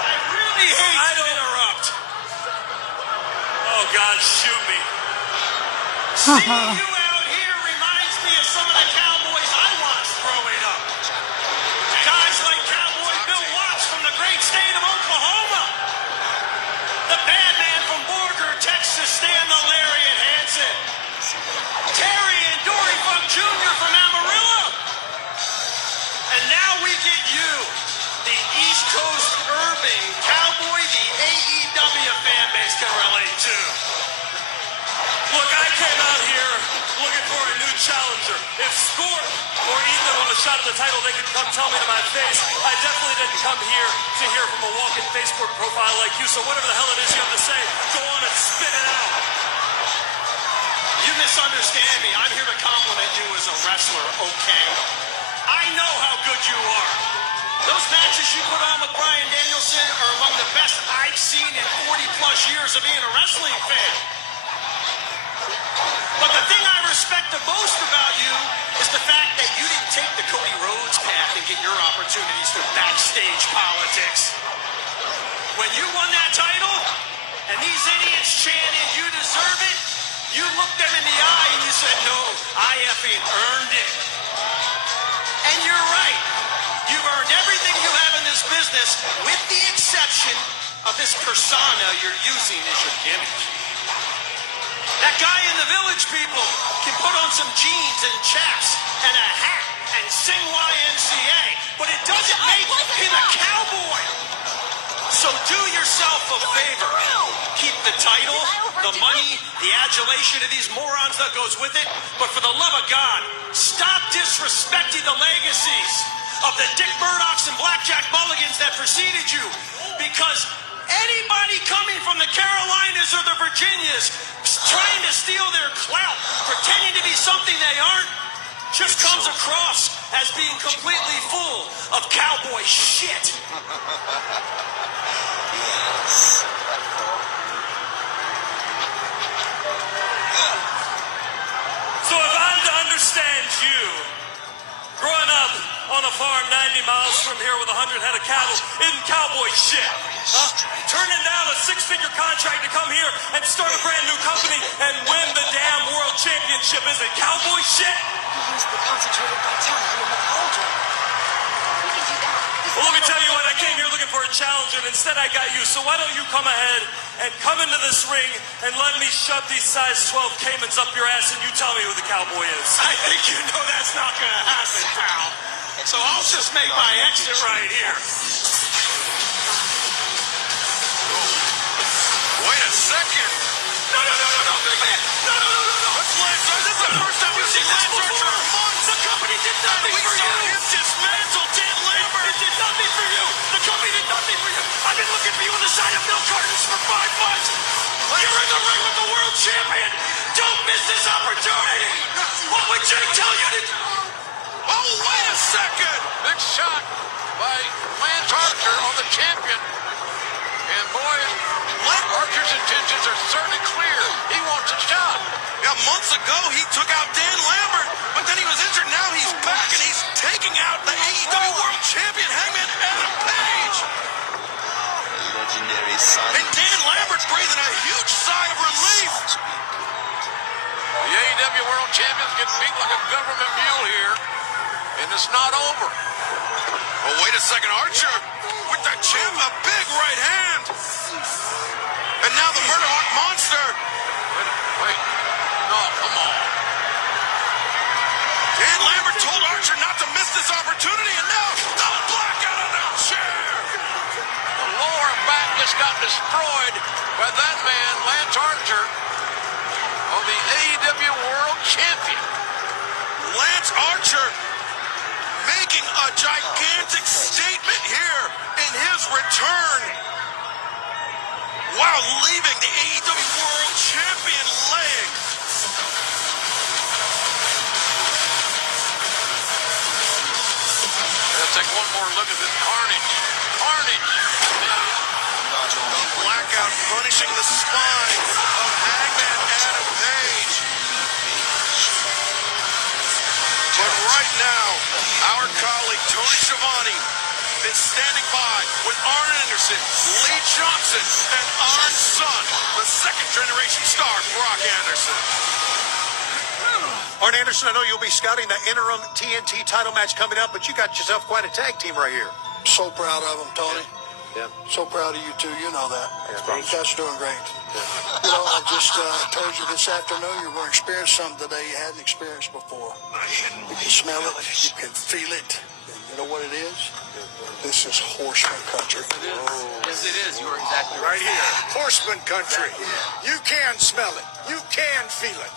I really hate to interrupt. Oh, God, shoot me. Seeing you out here reminds me of some of the Cowboys I watched growing up. Guys like Cowboy Bill Watts from the great state of Oklahoma. The bad man from Borger, Texas, Stan the Lariat Hansen. Terry and Dory Funk Jr. from Amarillo. And now we get you, the East Coast urban cowboy the AEW fan base can relate to. Look, I came out here looking for a new challenger. If Scorp or Ethan want a shot at the title, they could come tell me to my face. I definitely didn't come here to hear from a walking Facebook profile like you, so whatever the hell it is you have to say, go on and spit it out. You misunderstand me. I'm here to compliment you as a wrestler, okay? I know how good you are. Those matches you put on with Bryan Danielson are among the best I've seen in 40-plus years of being a wrestling fan. But the thing I respect the most about you is the fact that you didn't take the Cody Rhodes path and get your opportunities through backstage politics. When you won that title, and these idiots chanted, "You deserve it," You looked them in the eye and you said, no, I effing earned it. And you're right. You've earned everything you have in this business, with the exception of this persona you're using as your gimmick. That guy in the Village People can put on some jeans and chaps and a hat and sing YMCA, but it doesn't make him a cowboy. So do yourself a favor. Keep the title, the money, the adulation of these morons that goes with it, but for the love of God, stop disrespecting the legacies of the Dick Murdochs and Blackjack Mulligans that preceded you, because anybody coming from the Carolinas or the Virginias trying to steal their clout, pretending to be something they aren't, just comes across as being completely full of cowboy shit. So if I'm to understand you, growing up on a farm 90 miles from here with 100 head of cattle isn't cowboy shit. Huh? Turning down a six-figure contract to come here and start a brand new company and win the damn world championship isn't cowboy shit? Use the concentrated vitality in the cauldron. We can do that. Well, let me tell you what, I came here looking for a challenger, and instead I got you. So why don't you come ahead and come into this ring and let me shove these size 12 Caymans up your ass, and you tell me who the cowboy is. I think you know that's not going to happen, pal. So I'll just make my exit right here. Wait a second. No, big man. No. That's Lance Archer. This is the first time we've seen Lance Archer in months. The company did nothing for you. We saw him dismantle Dan Lambert. It did nothing for you. The company did nothing for you. I've been looking for you on the side of milk cartons for 5 months. You're in the ring with the world champion. Don't miss this opportunity. What would Jake tell you to do? Oh, wait a second. Big shot by Lance Archer on the champion. And boy, Archer's intentions are certainly clear. He wants a shot. Yeah, months ago he took out Dan Lambert, but then he was injured. Now he's back and he's taking out the AEW World Champion, Hangman Adam Page. Legendary son. And Dan Lambert's breathing a huge sigh of relief. The AEW World Champion's getting beat like a government mule here, and it's not over. Oh, wait a second, Archer with the champ, a big right hand. And now the Murdoch Monster. Wait. No, come on. Dan Lambert told Archer not to miss this opportunity, and now the blackout on the chair. The lower back just got destroyed by that man, Lance Archer, of the AEW World Champion. Lance Archer making a gigantic statement here in his return while leaving the AEW World Champion leg. Let's take one more look at this carnage. The blackout punishing the spine of Hangman Adam Page. But right now, our colleague Tony Schiavone is standing by with Arn Anderson, Lee Johnson, and Arn's son, the second-generation star, Brock Anderson. Arn Anderson, I know you'll be scouting the interim TNT title match coming up, but you got yourself quite a tag team right here. So proud of him, Tony. Yeah. So proud of you, too. You know that. Yeah, you guys are doing great. Yeah. You know, I just told you this afternoon you're going to experience something today you hadn't experienced before. You can smell it. You can feel it. And you know what it is? This is Horseman country. It is. Yes, it is. You are exactly right. Here, Horseman country. You can smell it. You can feel it.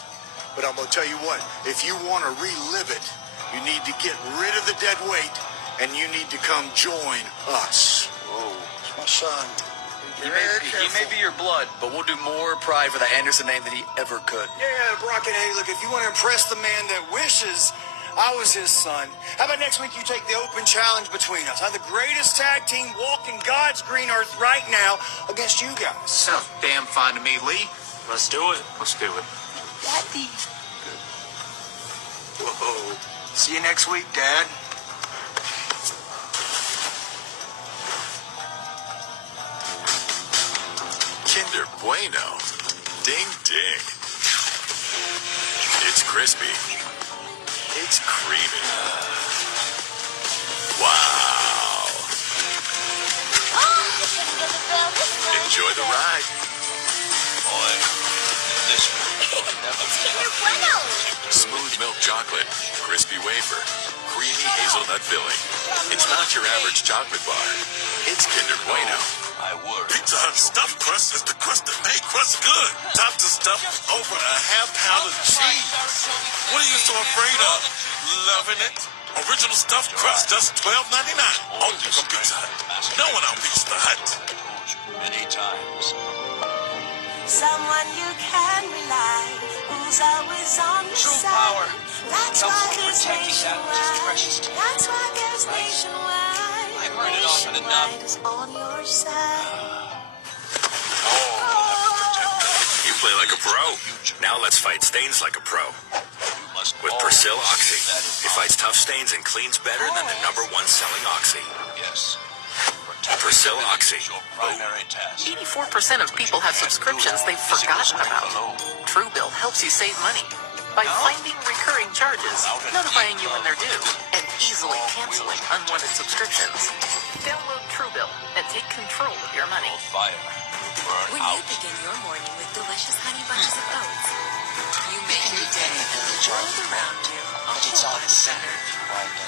But I'm going to tell you what, if you want to relive it, you need to get rid of the dead weight, and you need to come join us. Whoa. It's my son. He may be your blood, but we'll do more pride for the Anderson name than he ever could. Yeah, Brock, and hey, look, if you want to impress the man that wishes I was his son, how about next week you take the open challenge between us? I'm the greatest tag team walking God's green earth right now against you guys. Sounds damn fine to me, Lee. Let's do it. Let's do it. Daddy. Whoa. See you next week, Dad. Kinder Bueno. Ding, ding. crispy. It's creamy. Wow. Enjoy the ride. Boy, this one never Smooth milk chocolate, crispy wafer, creamy hazelnut filling. It's not your average chocolate bar. It's Kinder Bueno. I work. Pizza Hut stuffed crust is the crust that made crust good. Topped and stuffed with over a half-pound of cheese. What are you so afraid of? Loving it? Original stuffed crust, just $12.99. Only from Pizza Hut. No one on Pizza Hut. Many times. Someone you can rely, who's always on your True side. power That's comes why from there's protecting that which is nationwide. precious to you. That's why there's nationwide. I've heard it often enough. Nationwide is on your side. You play like a pro. Now let's fight stains like a pro. With Persil Oxy. It fights tough stains and cleans better than the #1 selling Oxy. Yes. Persil Oxy. Primary task. 84% of people have subscriptions they've forgotten about. Truebill helps you save money by finding recurring charges, notifying you when they're due, and easily canceling unwanted subscriptions. Download Truebill and take control of your money. When you begin your morning with delicious honey bunches of oats, you make your day a world around you a whole lot better.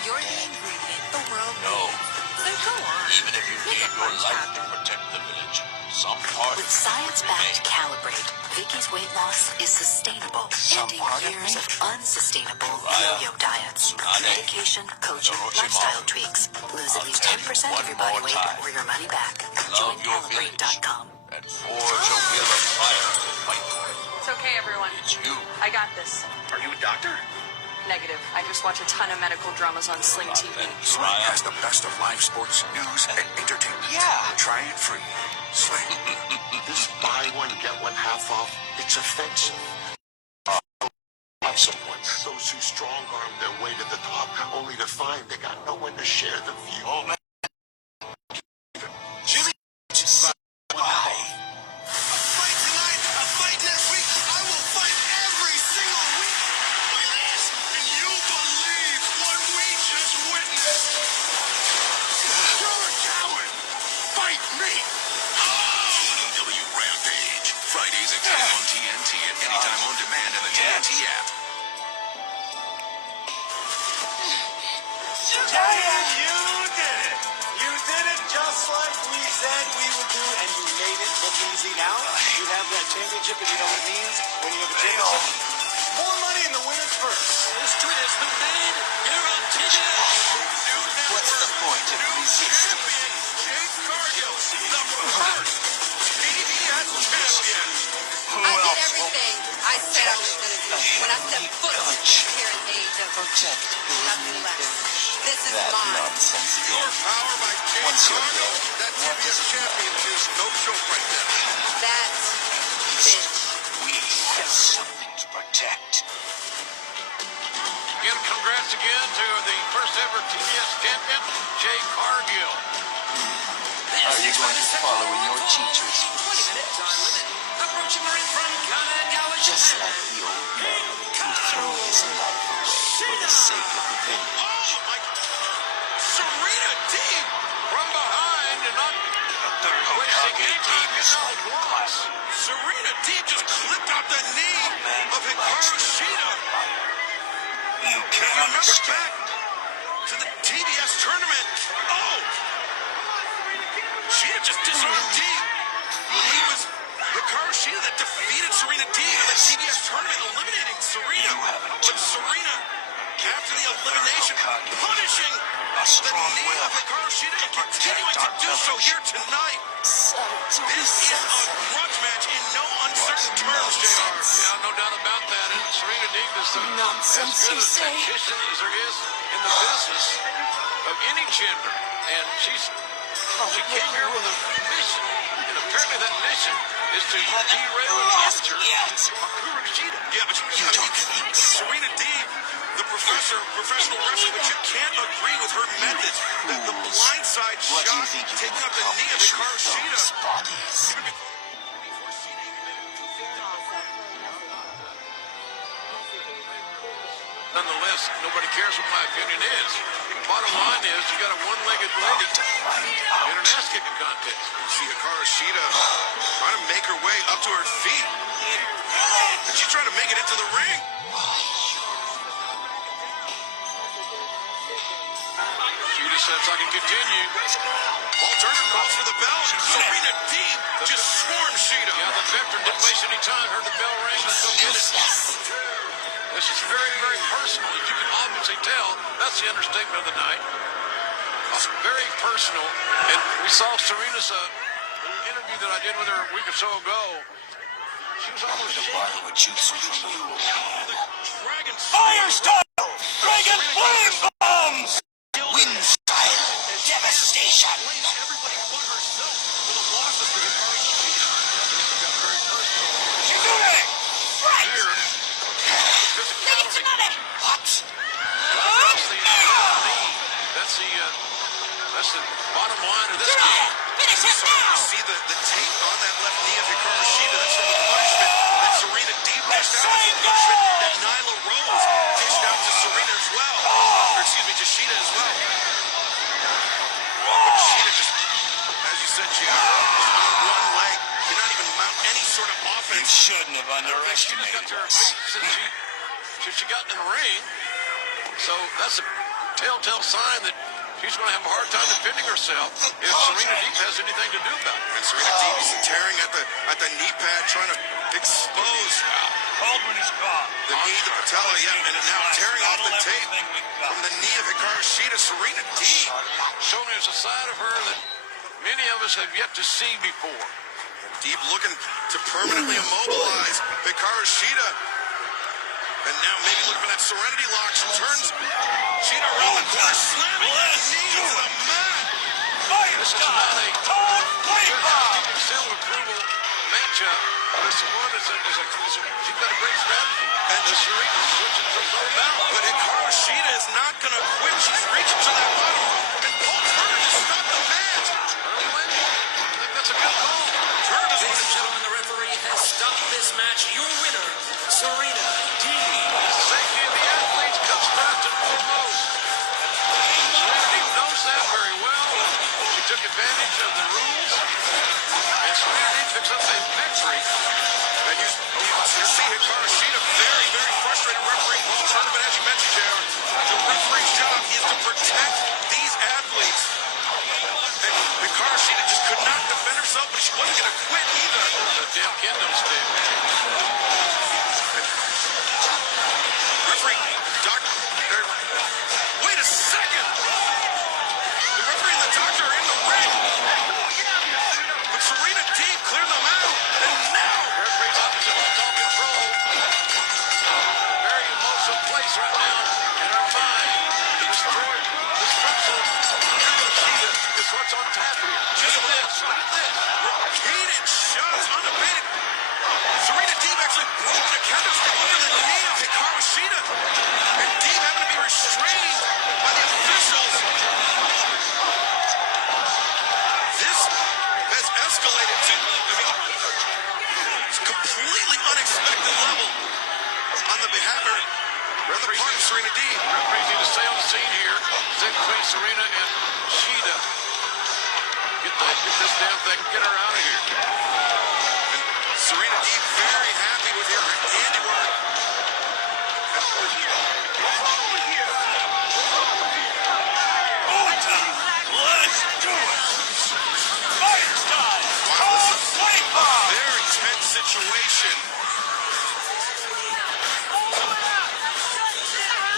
You're the ingredient the world needs. So go on. Even if you need your life to protect the village, some part With science-backed Calibrate, Vicky's weight loss is sustainable, ending years of unsustainable yo-yo diets. Medication, coaching, lifestyle tweaks. Lose at least 10% of your body weight or your money back. Join Calibrate.com. and forge a wheel of fire to fight for it. It's okay, everyone. It's you. I got this. Are you a doctor? Negative. I just watch a ton of medical dramas on Sling TV. Sling has the best of live sports, news, and entertainment. Yeah. Try it free. Sling. This buy one, get one half off, it's offensive. Have someone, those who strong arm their way to the top, only to find they got no one to share the view. Oh, man. Jimmy, Why? Fight tonight, a fight next week. I will fight every single week. Look at this. Can you believe what we just witnessed? You're a coward. Fight me. WWE Rampage. Fridays at 10 on TNT and anytime on demand in the TNT app. Giant, you did it! You did it just like we said we would do, and you made it look easy. Now you have that championship, and you know what it means when you have a championship. More money in the winner's purse. This tweet has been made here on TNT. What's the point of resisting? Jade Cargill, the first TBS champion. Who I did else will everything I said I was going to do when I stepped foot here in AEW. protect Nothing less. This is that mine. nonsense Your again? power by Jade Once you're Cargill. built, That what TBS does it matter? championship is no joke right there. That bitch. We have something to protect. Again, congrats again to the first ever TBS champion, Jay Cargill. Are you going to follow in your teacher's 20 minute time limit. Approaching the ring from Kanagawa, just Japan. like the old man who threw his life away for the sake of revenge? Oh, my. Serena Deeb from behind and not wasting any time in the loss. Serena Deeb just clipped out the knee of Hikaru Shida. You If you can't remember understand. back to the TBS tournament, oh, Shida just disarmed Deeb. He was Hikaru Shida that defeated Serena Deeb in the TBS tournament, eliminating Serena. But Serena, after the elimination, punishing the knee of Hikaru Shida and continuing to do so here tonight. This is a grudge match in no uncertain terms, JR. Yeah, no doubt about that. And Serena Deeb is as good a tactician as there is in the business of any gender. And she came here with a mission. And apparently that mission is to derail and injure Hikaru Shida. Yeah, but you can't. Serena Deeb, the professional wrestler, but you can't agree with her methods. The blindside What do you shot, think you taking can out the knee of accomplish Hikaru with Shida. those bodies? nonetheless, nobody cares what my opinion is. Bottom line is, you got a one-legged lady in an ass-kicking contest. You see Hikaru Shida trying to make her way up to her feet. And she's trying to make it into the ring. Shida says, I can continue. Paul Turner calls for the bell. Serena Deeb just swarmed Shida. Yeah, the veteran didn't waste any time. Heard the bell ring. Let's go get it. This is very, very personal. As you can obviously tell, that's the understatement of the night. It's very personal. And we saw Serena's interview that I did with her a week or so ago. She was almost Fire style! Dragon flame bombs! Wind style! Devastation! That's the bottom line of this game. You see the tape on that left knee of Hikaru Shida. That's from the punishment that Serena Deeb dished out. That's the punishment that Nyla Rose dished out to Serena as well. Or excuse me, to Shida as well. But Shida just, as you said, Jr., just on one leg, cannot even mount any sort of offense. You shouldn't have underestimated us. Since she got in the ring. So that's a telltale sign that she's going to have a hard time defending herself if Serena Deeb has anything to do about it. And Serena Deeb is tearing at the knee pad, trying to expose Baldwin is caught. the knee, the patella, yeah, and now tearing off the tape from the knee of Hikaru Shida. Serena Deeb showing us a side of her that many of us have yet to see before. Deeb looking to permanently immobilize Hikaru Shida. And now maybe looking at Serenity Lock. She turns Shida around the corner, slamming her knee to the mat. This is not a good seal of approval matchup. This one she's got a great strategy. And Serena switching from low down. But Hikaru Shida is not going to quit. She's reaching to that bottom rope. And Paul Turner just stopped the match. I think that's a good call. Turner doesn't Ladies and gentlemen, the referee has stopped this match. Your winner, Serena Deeb. Safety of the athletes comes first and foremost. Serena Deeb knows that very well. She took advantage of the rules. And Serena Deeb picks up a victory. And you see Hikaru Shida very, very frustrated referee Paul Turner. But as you mentioned, JR, the referee's job is to protect these athletes. And Hikaru Shida just could not defend herself, but she wasn't going to quit either. The damn kendo stick. Referee, wait a second! The referee and the doctor are in the ring. But Serena Deeb cleared them out, and now Referee's opposite with all control. Very emotional place right now in our mind. He destroyed this person. Shida is what's on tap here. Just this. Look at this. repeated shots unabated. Serena Deeb actually broke the kendo stick over the knee of Hikaru Shida, and Deeb having to be restrained by the officials. This has escalated to, it's completely unexpected level on the behalf of Serena Deeb. Referees need to stay on the scene here. Stay between Serena and Shida. Get this damn thing, get her out of here. And Serena Deeb very happy with her handiwork. Let's do it! Fire style! Wow, this is a very tense situation.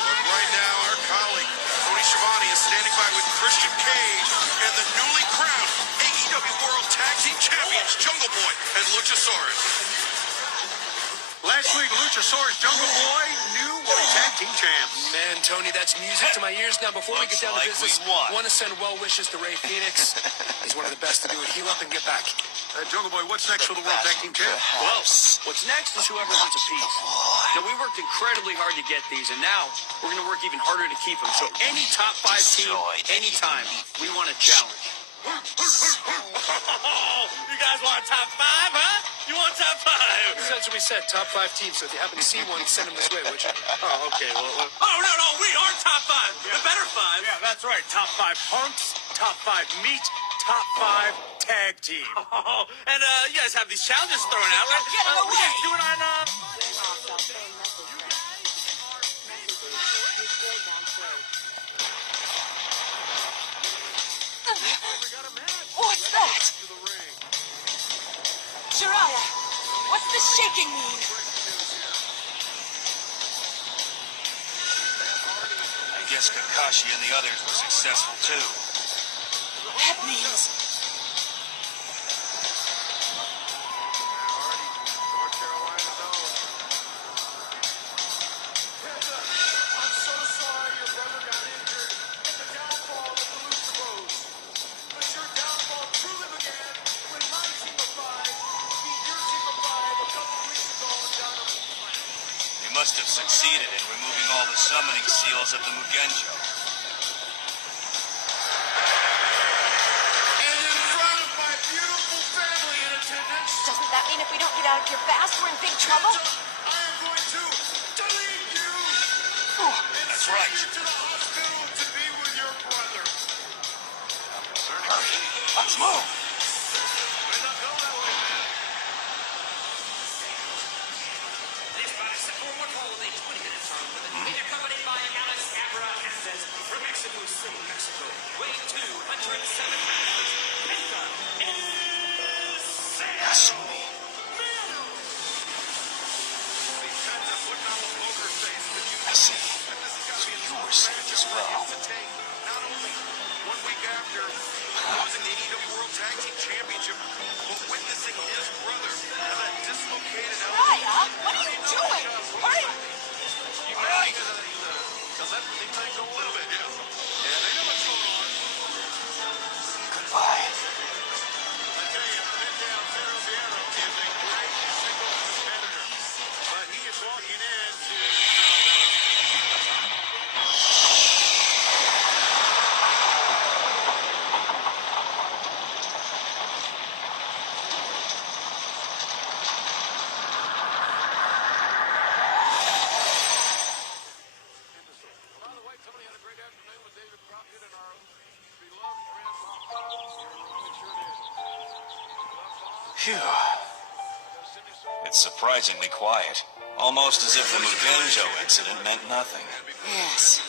But right now, our colleague, Tony Schiavone, is standing by with Christian Cage and the newly crowned AEW World Tag Team Champions, Jungle Boy and Luchasaurus. Last week, Luchasaurus Jungle Boy, new World Tag Team Champs. Man, Tony, that's music to my ears. Now, before we get down to business, want to send well wishes to Ray Phoenix. He's one of the best to do it. Heal up and get back. Jungle Boy, what's next for the World Tag Team Champs? Well, what's next is whoever wants a piece. Now, we worked incredibly hard to get these, and now we're going to work even harder to keep them. So any top 5 team, anytime, we want a challenge. You guys want top 5, huh? You want top 5? That's what we said, top 5 teams. So if you happen to see one, send them this way, would you? Oh, okay. Well, all That's right. Top 5 hunks, top 5 meat, top 5 tag team. Oh, and you guys have these challenges thrown out, right? Get in the We way. guys do it on What's that? Jiraiya, what's the shaking mean? I guess Kakashi and the others were successful too. That means... They must have succeeded in removing all the summoning seals of the Mugenjo. Doesn't that mean if we don't get out of here fast, we're in big trouble? That's right. Let's move. Accompanied by Alex Abrahantes from Mexico City, Mexico, weighing 207 pounds. Penta is Kasumi. I see. So you were saved as well. Not only 1 week after losing the AEW World Tag Team Championship, but witnessing his brother have a dislocated Jiraiya, what are you doing? Hurry! Right. To let the thing go a little bit, yeah. Yeah, they know what's going on. Goodbye. I tell you, Midtown Cero Viejo is a great single competitor, but he is walking into Phew. It's surprisingly quiet. Almost as if the Mugenjo incident meant nothing. Yes.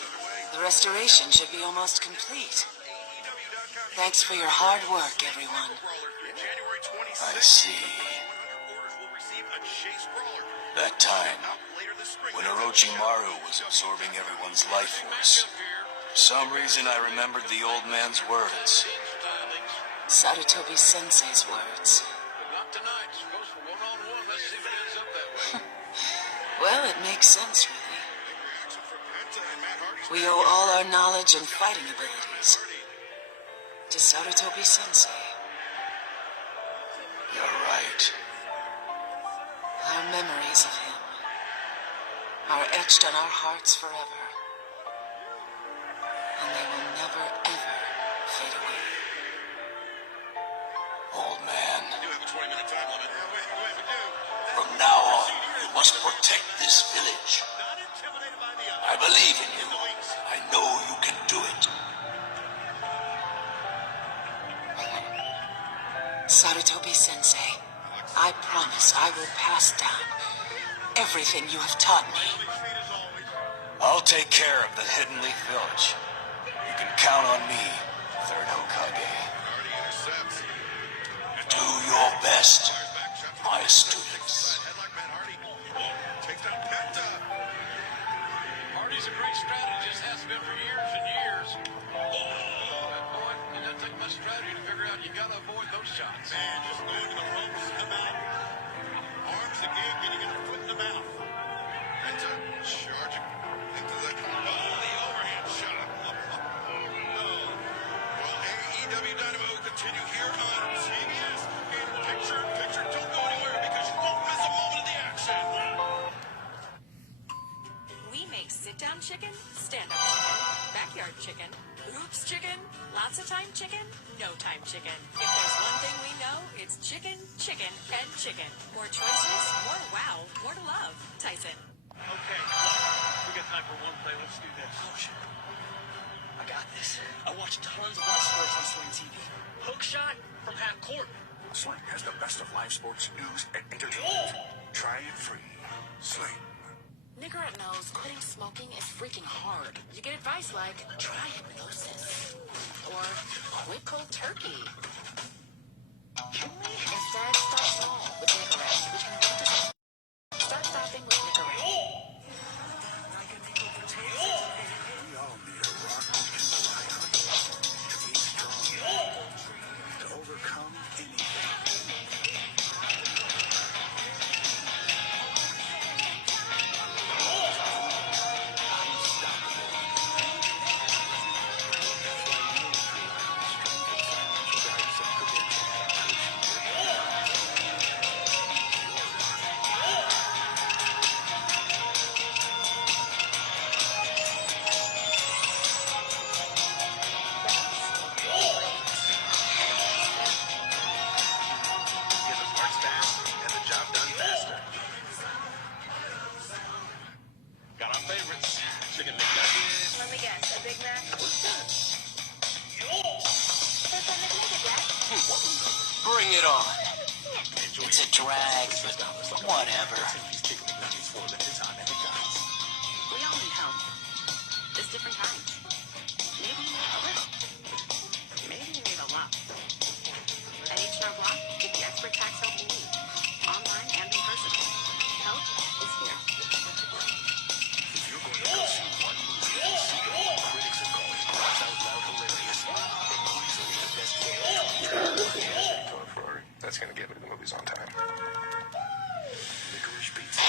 The restoration should be almost complete. Thanks for your hard work, everyone. I see. That time, when Orochimaru was absorbing everyone's life force, for some reason I remembered the old man's words. Sarutobi Sensei's words. Well, it makes sense, really. We owe all our knowledge and fighting abilities to Sarutobi Sensei. You're right. Our memories of him are etched on our hearts forever. And they will never, ever fade away. Old man. We do have a 20-minute time limit. From now on, you must protect this village. I believe in you. I know you can do it. Sarutobi Sensei, I promise I will pass down everything you have taught me. I'll take care of the Hidden Leaf Village. You can count on me, Third Hokage. Do your best, my students. Hardy's a great strategist, has been for years and years. But boy, it doesn't take much strategy to figure out you gotta avoid those shots. Man, just going to the ropes in the mouth. Arms again, getting in the foot in the mouth. Penta charging into the overhand shot. No. Well, AEW Dynamo will continue here on CBS. In picture, don't go anywhere because you won't miss a moment of the action. We make sit-down chicken, stand-up chicken, backyard chicken, hoops chicken, lots of time chicken, no time chicken. If there's one thing we know, it's chicken, chicken, and chicken. More choices, more wow, more to love. Tyson. Okay, we got time for one play. Let's do this. I got this. I watch tons of live sports on Sling TV. Hook shot from half court. Sling has the best of live sports, news, and entertainment. Try it free. Sling. Nicorette knows quitting smoking is freaking hard. You get advice like, try hypnosis. Or quit cold turkey. Instead, start small with Nicorette, which can lead to start stopping with Nicorette. We all need a rock we can rely on to be strong, to overcome anything. Get the parts fast and the job done faster. Got our favorites. Chicken McNuggets. Let me guess, a Big Mac? Bring it on. It's a drag, but whatever. We all need help. Just different kinds. Maybe you need a little. Maybe you need a lot. At H&R Block, get the expert tax help you need. Online and in person. Help is here. If you're going to go see one movie and see it, critics are calling Laugh Out Loud hilarious, then easily the best That's gonna get me to the movies on time. Licorice Pizza.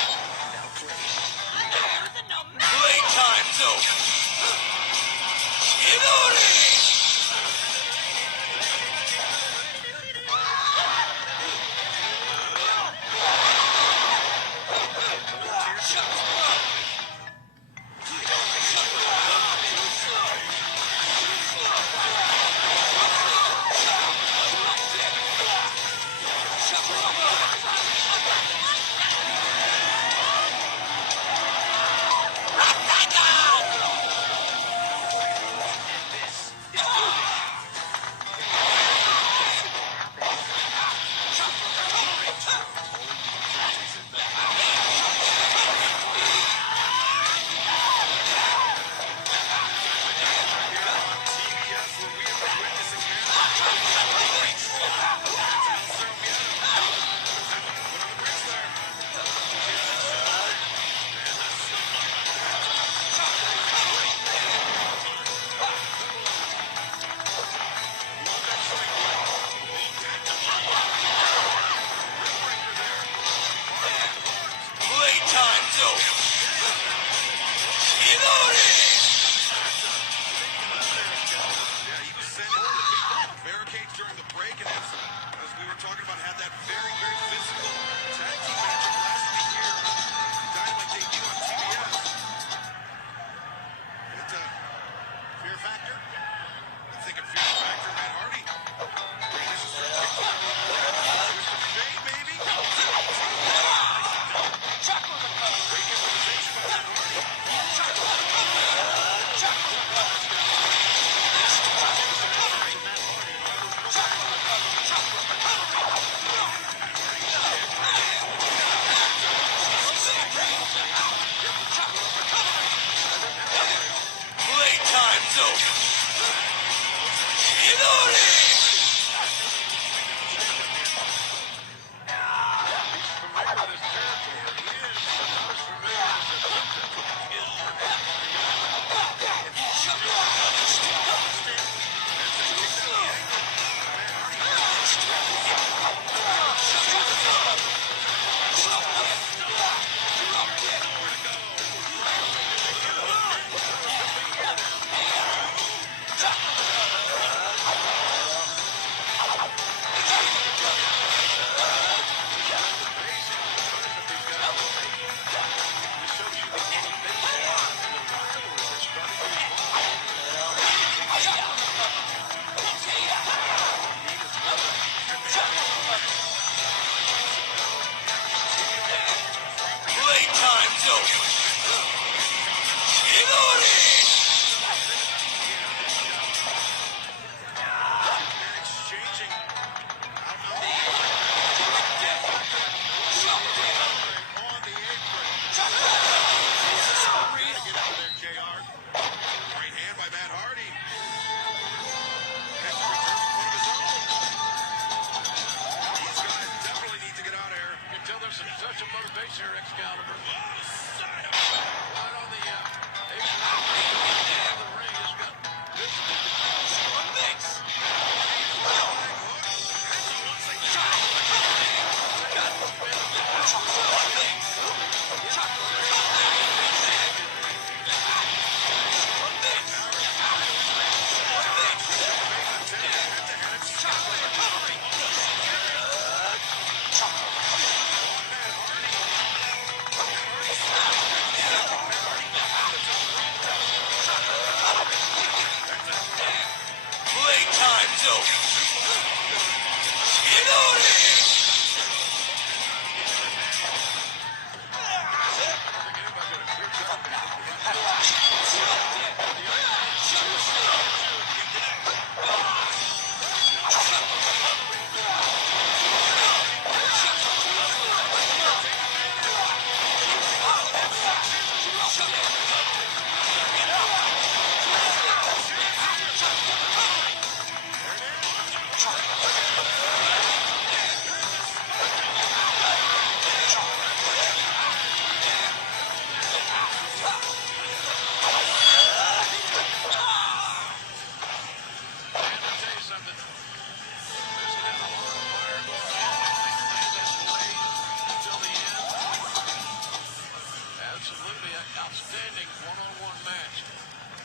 Absolutely an outstanding one-on-one match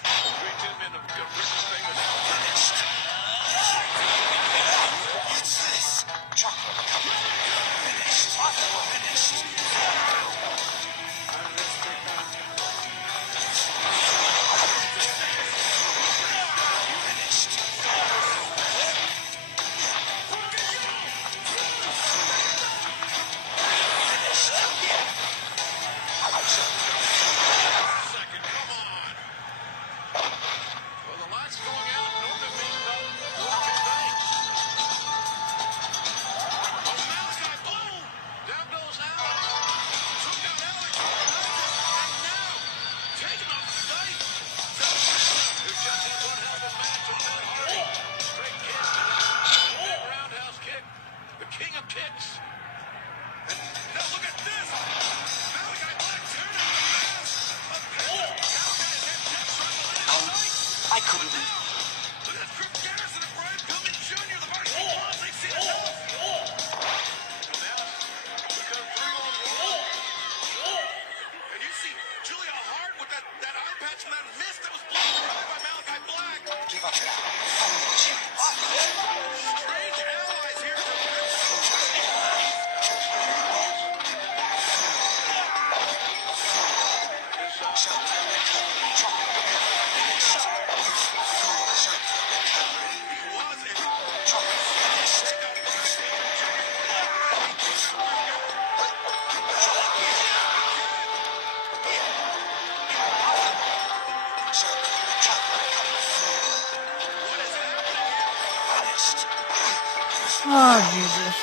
between two men of Rich's famous. Well, the lights going out normally means about one or two things. Oh, Malachi, boom! Down goes Alex. Took out Alex. And now, taking off the knife. Who just had one hell of a match with Matt Hardy. Straight kick. Big roundhouse kick. The king of kicks. And now look at this. Malachi Black tearing out the mask of Malachi's head just trying to land a knife. I couldn't be. Look at Chris Garrison and Brian Pillman Jr., the varsity Blondes. They see the help. And that's become 3-on-1. And you see Julia Hart with that eye patch and that mist that was blown dry by Malachi Black. Give up now. Strange allies here for Oh, Jesus.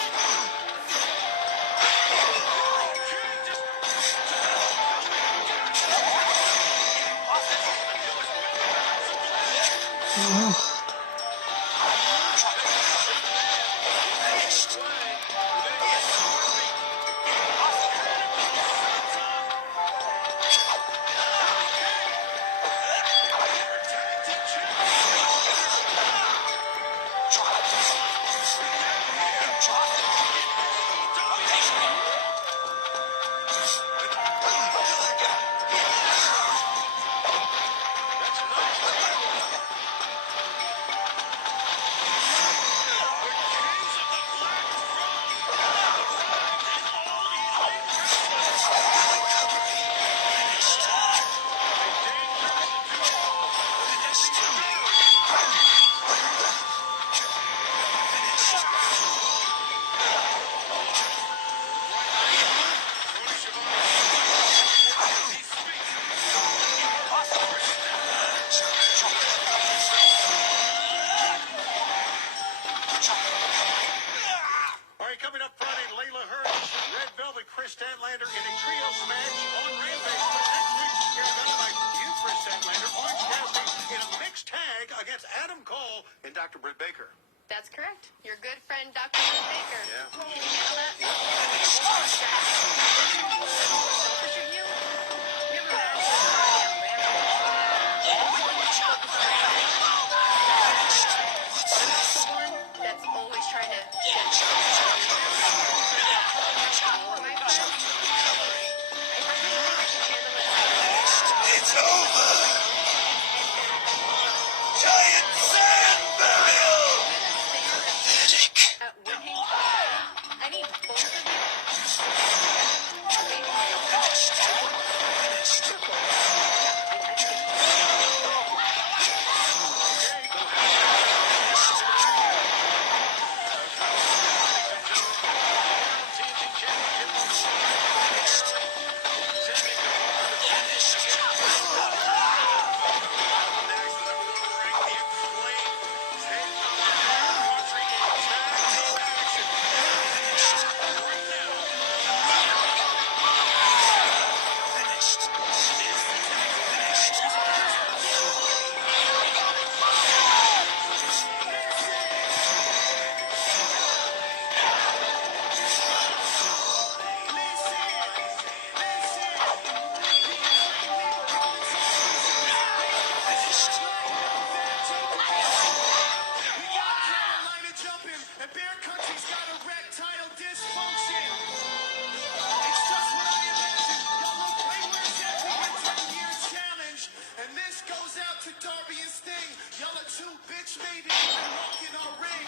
All right, coming up Friday, Layla Hirsch, Red Velvet, Chris Statlander in a trios match on Rampage. But next week, here's another night, you, Chris Statlander, Orange Cassidy in a mixed tag against Adam Cole and Dr. Britt Baker. That's correct. Your good friend, Dr. Britt Baker. Yeah. Can you handle that? Selfish are you? You ever match with Rampage? That's the one that's always trying to get It's over. Giant sand battle. Pathetic. at winning. I need both of you. to Darby and Sting. Y'all are too bitch made it even walk in our ring.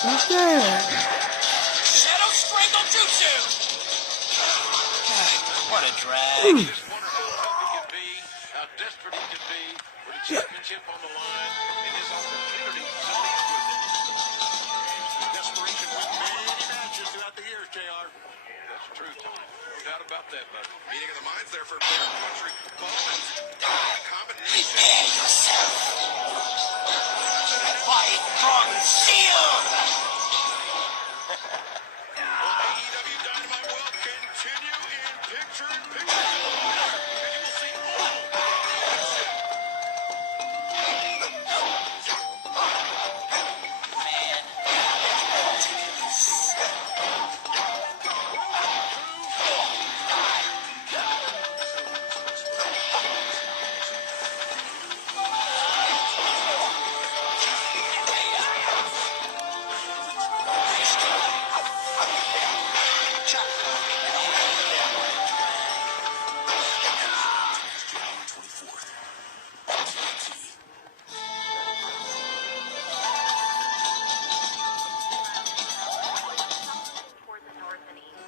Okay. Shadow Strangle Jutsu! What a drag. How desperate he could be with a championship on the line and his opportunity to lead with it. Desperation won many matches throughout the years, JR. That's true, Tom. No doubt about that, buddy. Meeting of the minds there for Bear Country. Bowman. Combination. Prepare yourself. Fight from Shield! AEW Dynamite will continue in picture-in-picture order, and you will see all the action.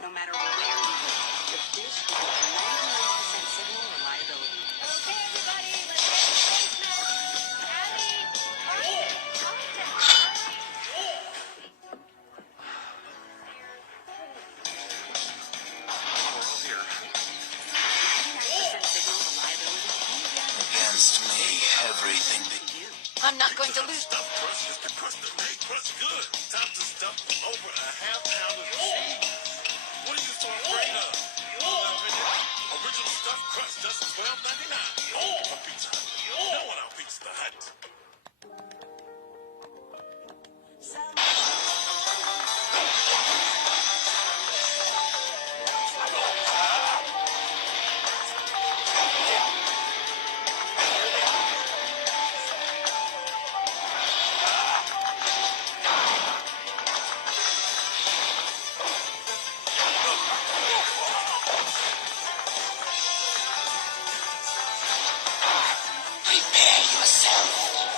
No matter where you go, the fish will have 99% signal reliability. Okay, everybody, let's get to the basement. Abby, Against me, everything that I'm not going to lose. Stuffed crust is the crust that made crust good. Time to stuff over a half pound of cheese. What are you so afraid of? Original stuffed crust, just $12.99. Only from Pizza Hut. No one on Pizza Hut. prepare yourself.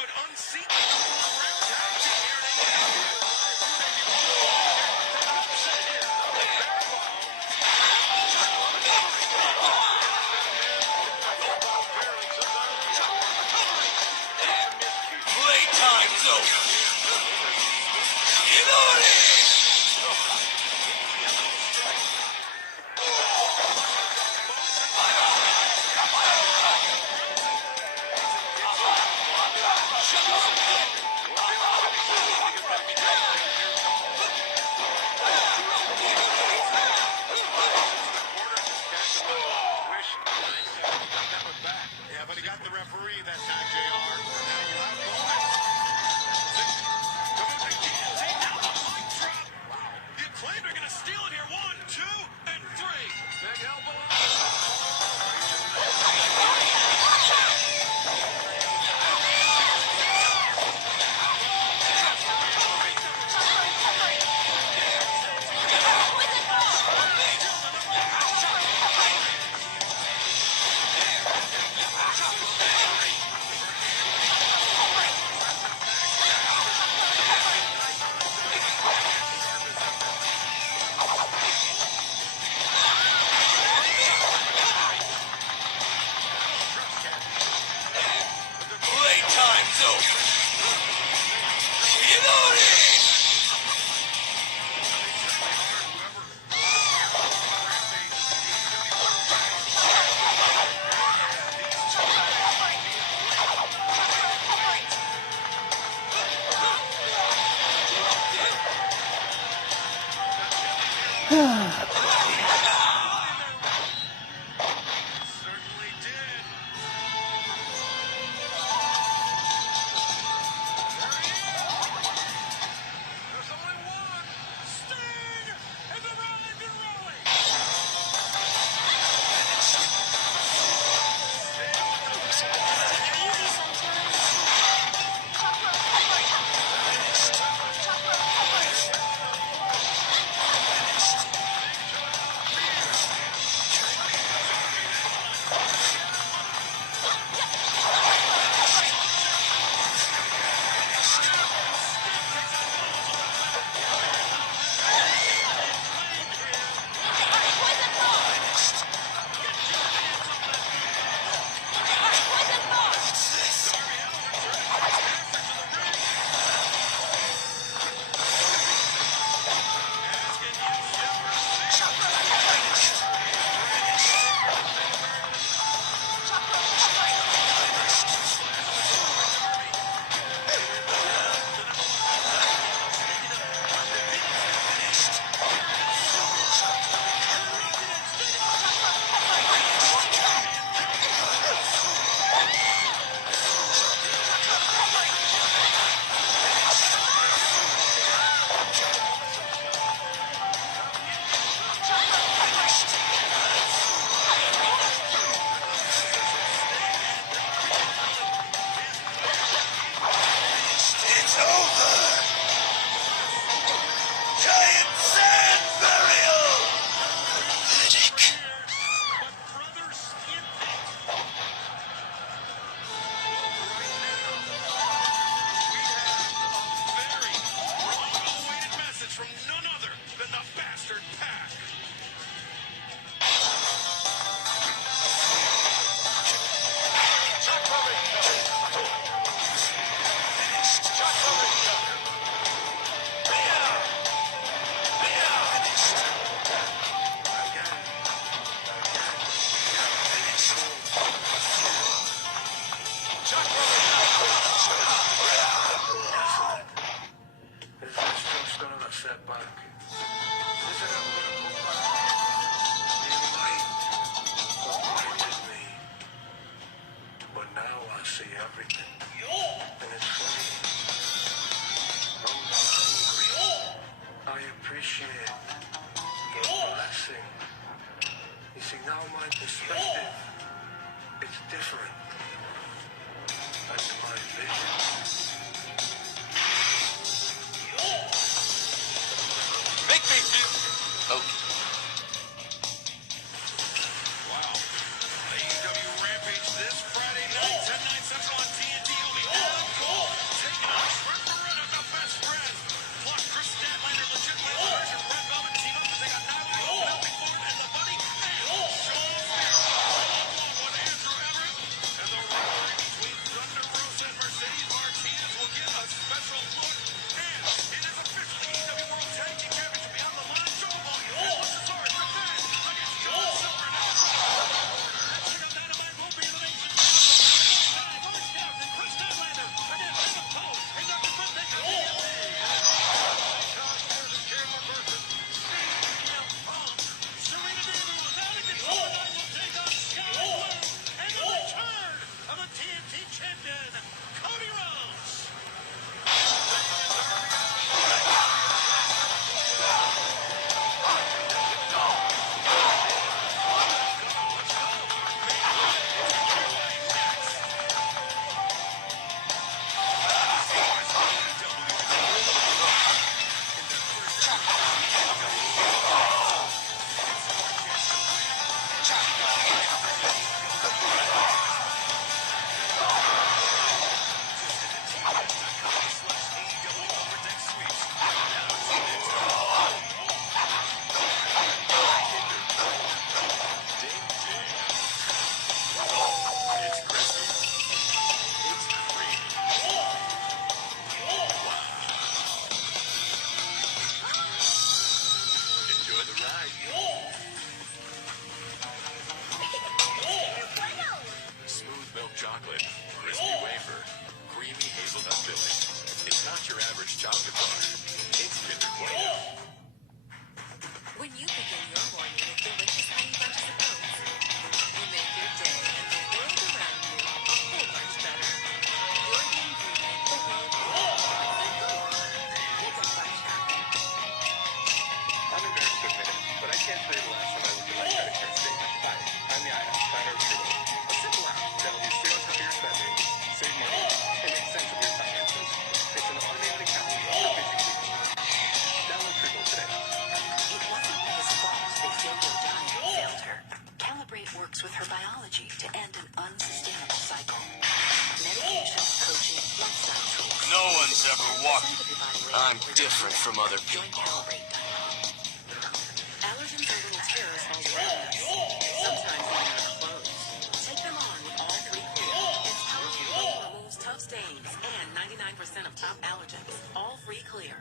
could unseat the number 1 ranked tag team here in Playtime's over. Inori! Yeah, but he got the referee that time, JR. Now you have The Acclaimed are gonna steal it here. 1, 2, and 3. Big elbow. Playtime's over. Inori! It's over. Giant sand burial. Pathetic. Message from none other than the Bastard Pack. This is just another setback. This is not going to come back. You might have blinded me, but now I see everything. And it's funny. I'm not angry. I appreciate the blessing. You see, now my perspective, it's different. That's my vision. Make me do. Oh. Wow. AEW Rampage this Friday night, 10, 9 Central on TNT. It'll be Adam Cole works with her biology to end an unsustainable cycle. Medication, coaching, lifestyle tools. No one's ever walked. I'm different from other people. Allergens are little terrors all around us. Sometimes even our clothes. Take them on with all three clear. Its powerful clean removes tough stains and 99% of top allergens. All free clear.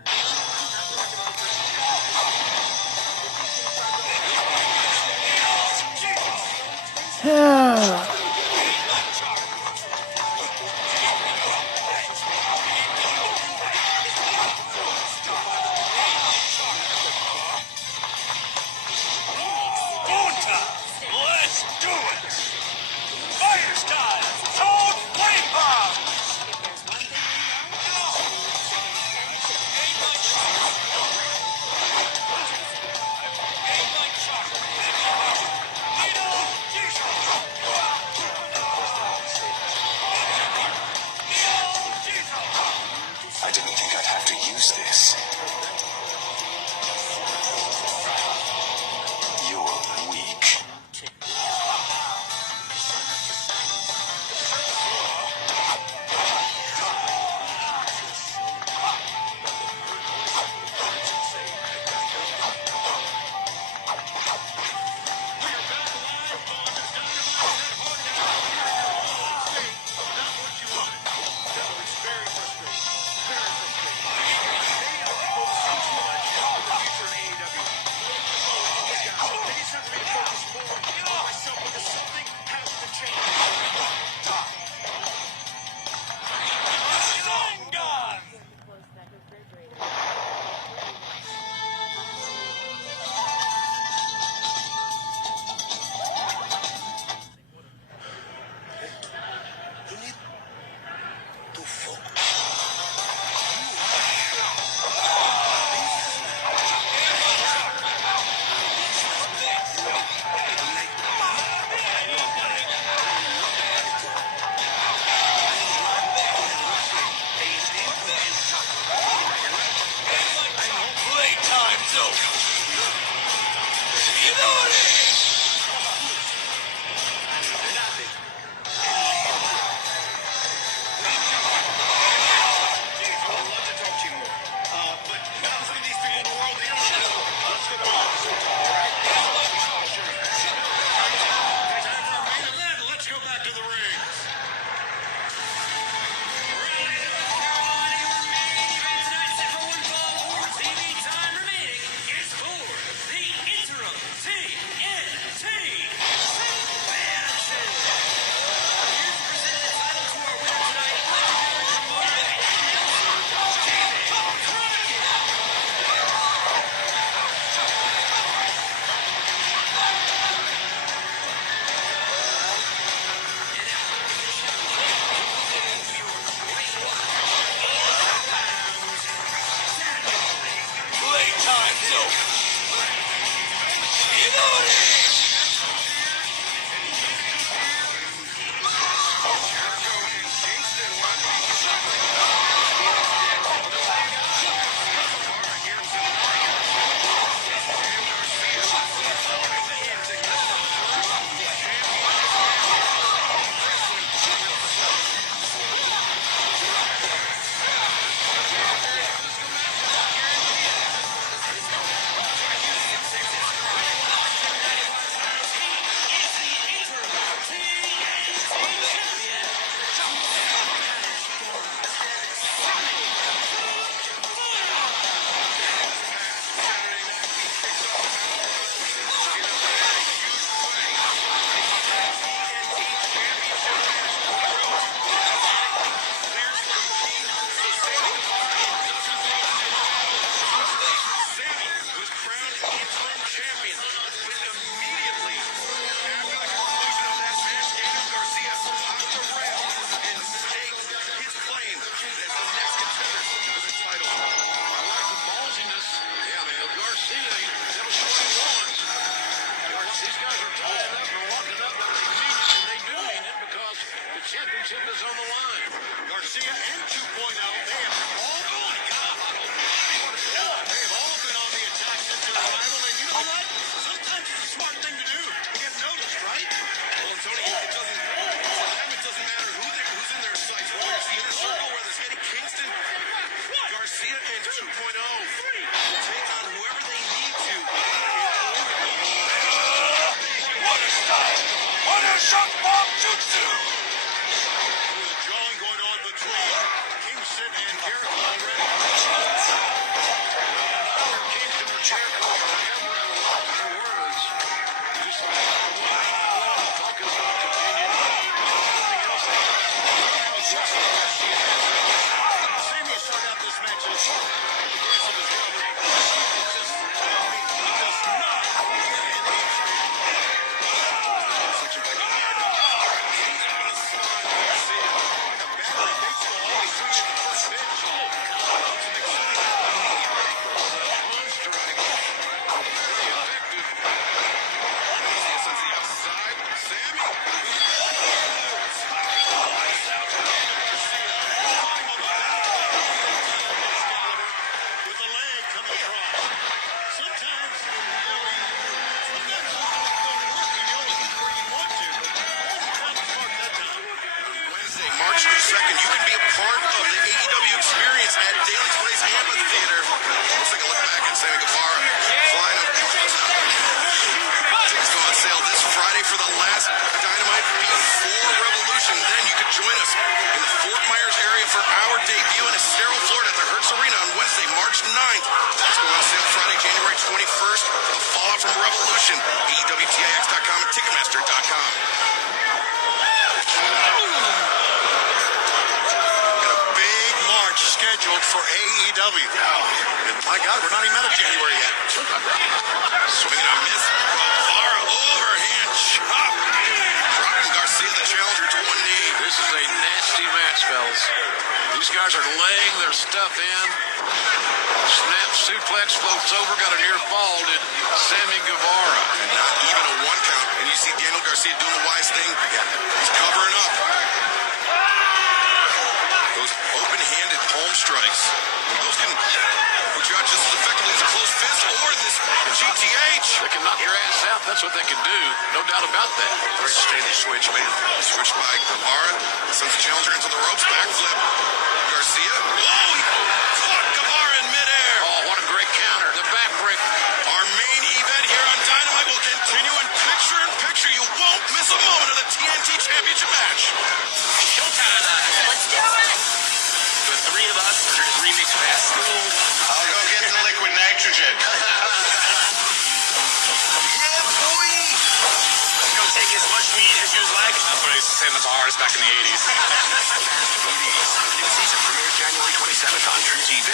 Let's do it! Fire style! Toad flame bomb! Shot bomb jutsu. Jawing going on between Kingston and Jericho already. Kingston or Jericho or whoever in their words. Just talk is going to continue. Something else Sammy started out this match as aggressive as well. He does not March 2nd, you can be a part of the AEW experience at Daly's Place Amphitheater. Let's take a look back at Sammy Guevara flying up. Tickets go on sale this Friday for the last Dynamite before Revolution. Then you can join us in the Fort Myers area for our debut in Estero, Florida at the Hertz Arena on Wednesday, March 9th. Tickets go on sale Friday, January 21st for the fallout from Revolution. AEWTIX.com and Ticketmaster.com. Scheduled for AEW. And my God, we're not even out of January yet. Swinging a miss. Guevara overhand chop. Dropping Garcia, the challenger, to one knee. This is a nasty match, fellas. These guys are laying their stuff in. Snap suplex floats over, got a near fall, did Sammy Guevara. Not even a one count. And you see Daniel Garcia doing the wise thing. He's covering up. Those open-handed palm strikes. Those can put you out just as effectively as a closed fist or this GTH. They can knock your ass out. That's what they can do. No doubt about that. Very steady switch, man. Switch by Guevara. Sends the challenger into the ropes. Backflip. Garcia. Whoa! He caught Guevara in midair. Oh, what a great counter. The backbreaker. Our main event here on Dynamite will continue in picture-in-picture. You won't miss a moment of the TNT Championship match. Showtime. Let's do it! The three of us are just remix fast. I'll go get the liquid nitrogen. Yeah, boy. Let's go take as much meat as you like. That's what I used to say in the bars back in the 80s. New season premieres January 27th on True TV.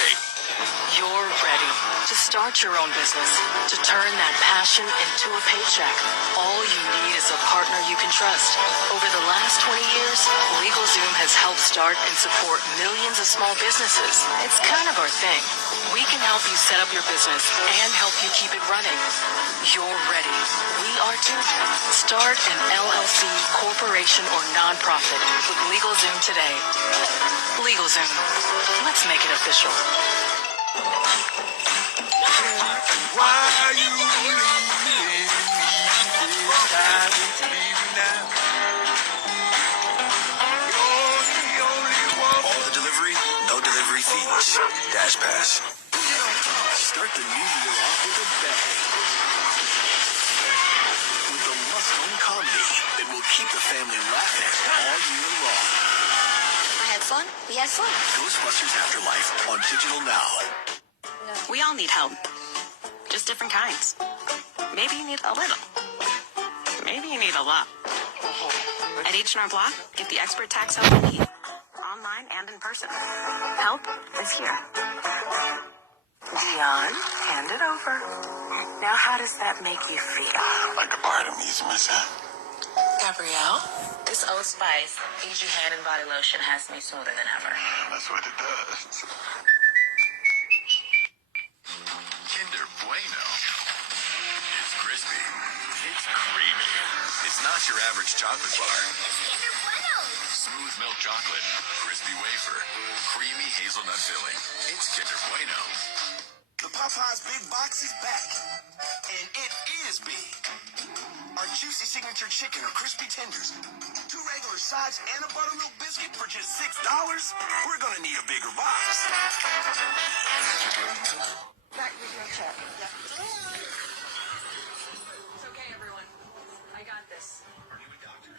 You're ready to start your own business, to turn that passion into a paycheck. All you need is a partner you can trust. Over the last 20 years, LegalZoom has helped start and support millions of small businesses. It's kind of our thing. We can help you set up your business and help you keep it running. You're ready. We are too. Start an LLC, corporation, or nonprofit with LegalZoom today. LegalZoom. Let's make it official. Why are you leaving me? Time to leave you now. You're the only one. All the delivery, no delivery fees. Dash Pass. Start the new year off with a bang. With a must-own comedy that will keep the family laughing all year long. I had fun. We had fun. Ghostbusters Afterlife on digital now. We all need help. Just different kinds. Maybe you need a little. Maybe you need a lot. At H&R Block, get the expert tax help you need. Online and in person. Help is here. Dion, hand it over. Now how does that make you feel? Like a part of me is missing. Gabrielle? This Old Spice Fiji hand and body lotion has me smoother than ever. That's what it does. Kinder Bueno. It's crispy. It's creamy. It's not your average chocolate bar. Smooth milk chocolate, crispy wafer, creamy hazelnut filling. It's Kinder Bueno. The Popeyes Big Box is back. And it is big. Our juicy signature chicken or crispy tenders, 2 regular sides, and a buttermilk biscuit for just $6? We're gonna need a bigger box. Back with your check. It's okay, everyone. I got this. Are you a doctor?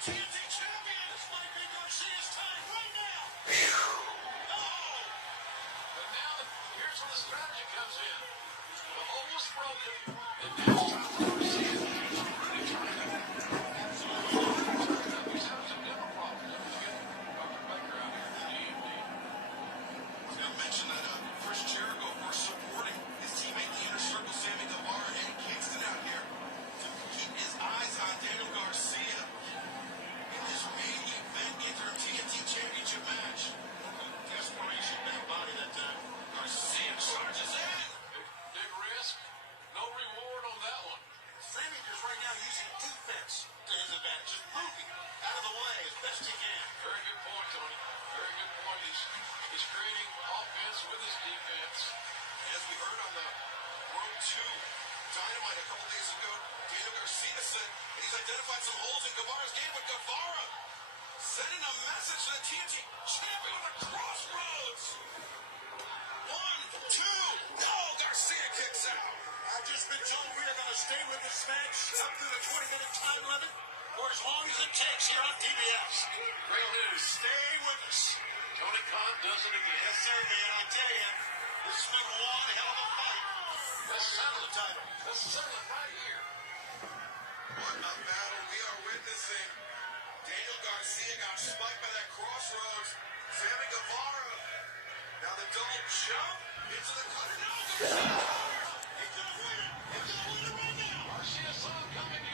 TNT champion. This might be Garcia's time right now. But now, here's where the strategy comes in. The hole was broken, and now it's time for Garcia. He's having some dental problems. Let's get Dr. Baker out here, the EMD. Now mention that Chris Jericho for supporting his teammate in the inner circle, Sammy Guevara, and Kingston out here to keep his eyes on Daniel Garcia in this main event interim TNT championship match. Desperation that body that Garcia charges in. Big risk, no reward on that one. Sammy just right now using defense to his advantage, just moving out of the way as best he can. Very good point, Tony. Very good point. He's creating offense with his defense. As we heard on the Road 2 Dynamite a couple days ago, Daniel Garcia said he's identified some holes in Guevara's game, but Guevara sending a message to the TNT champion on the crossroads. 1, 2, no, Garcia kicks out. I've just been told we are going to stay with this match up through the 20-minute time limit or as long as it takes here on TBS. Great news. Stay with us. Tony Khan does it again. Yes, sir, man. I tell you, this has been one hell of a fight. Let's settle the title. Let's settle it right here. What a battle we are witnessing. Daniel Garcia got spiked by that crossroads. Sammy Guevara. Now the double jump into the cutter. No, Garcia! He's going to win it. He's going to win it right now. Garcia saw him coming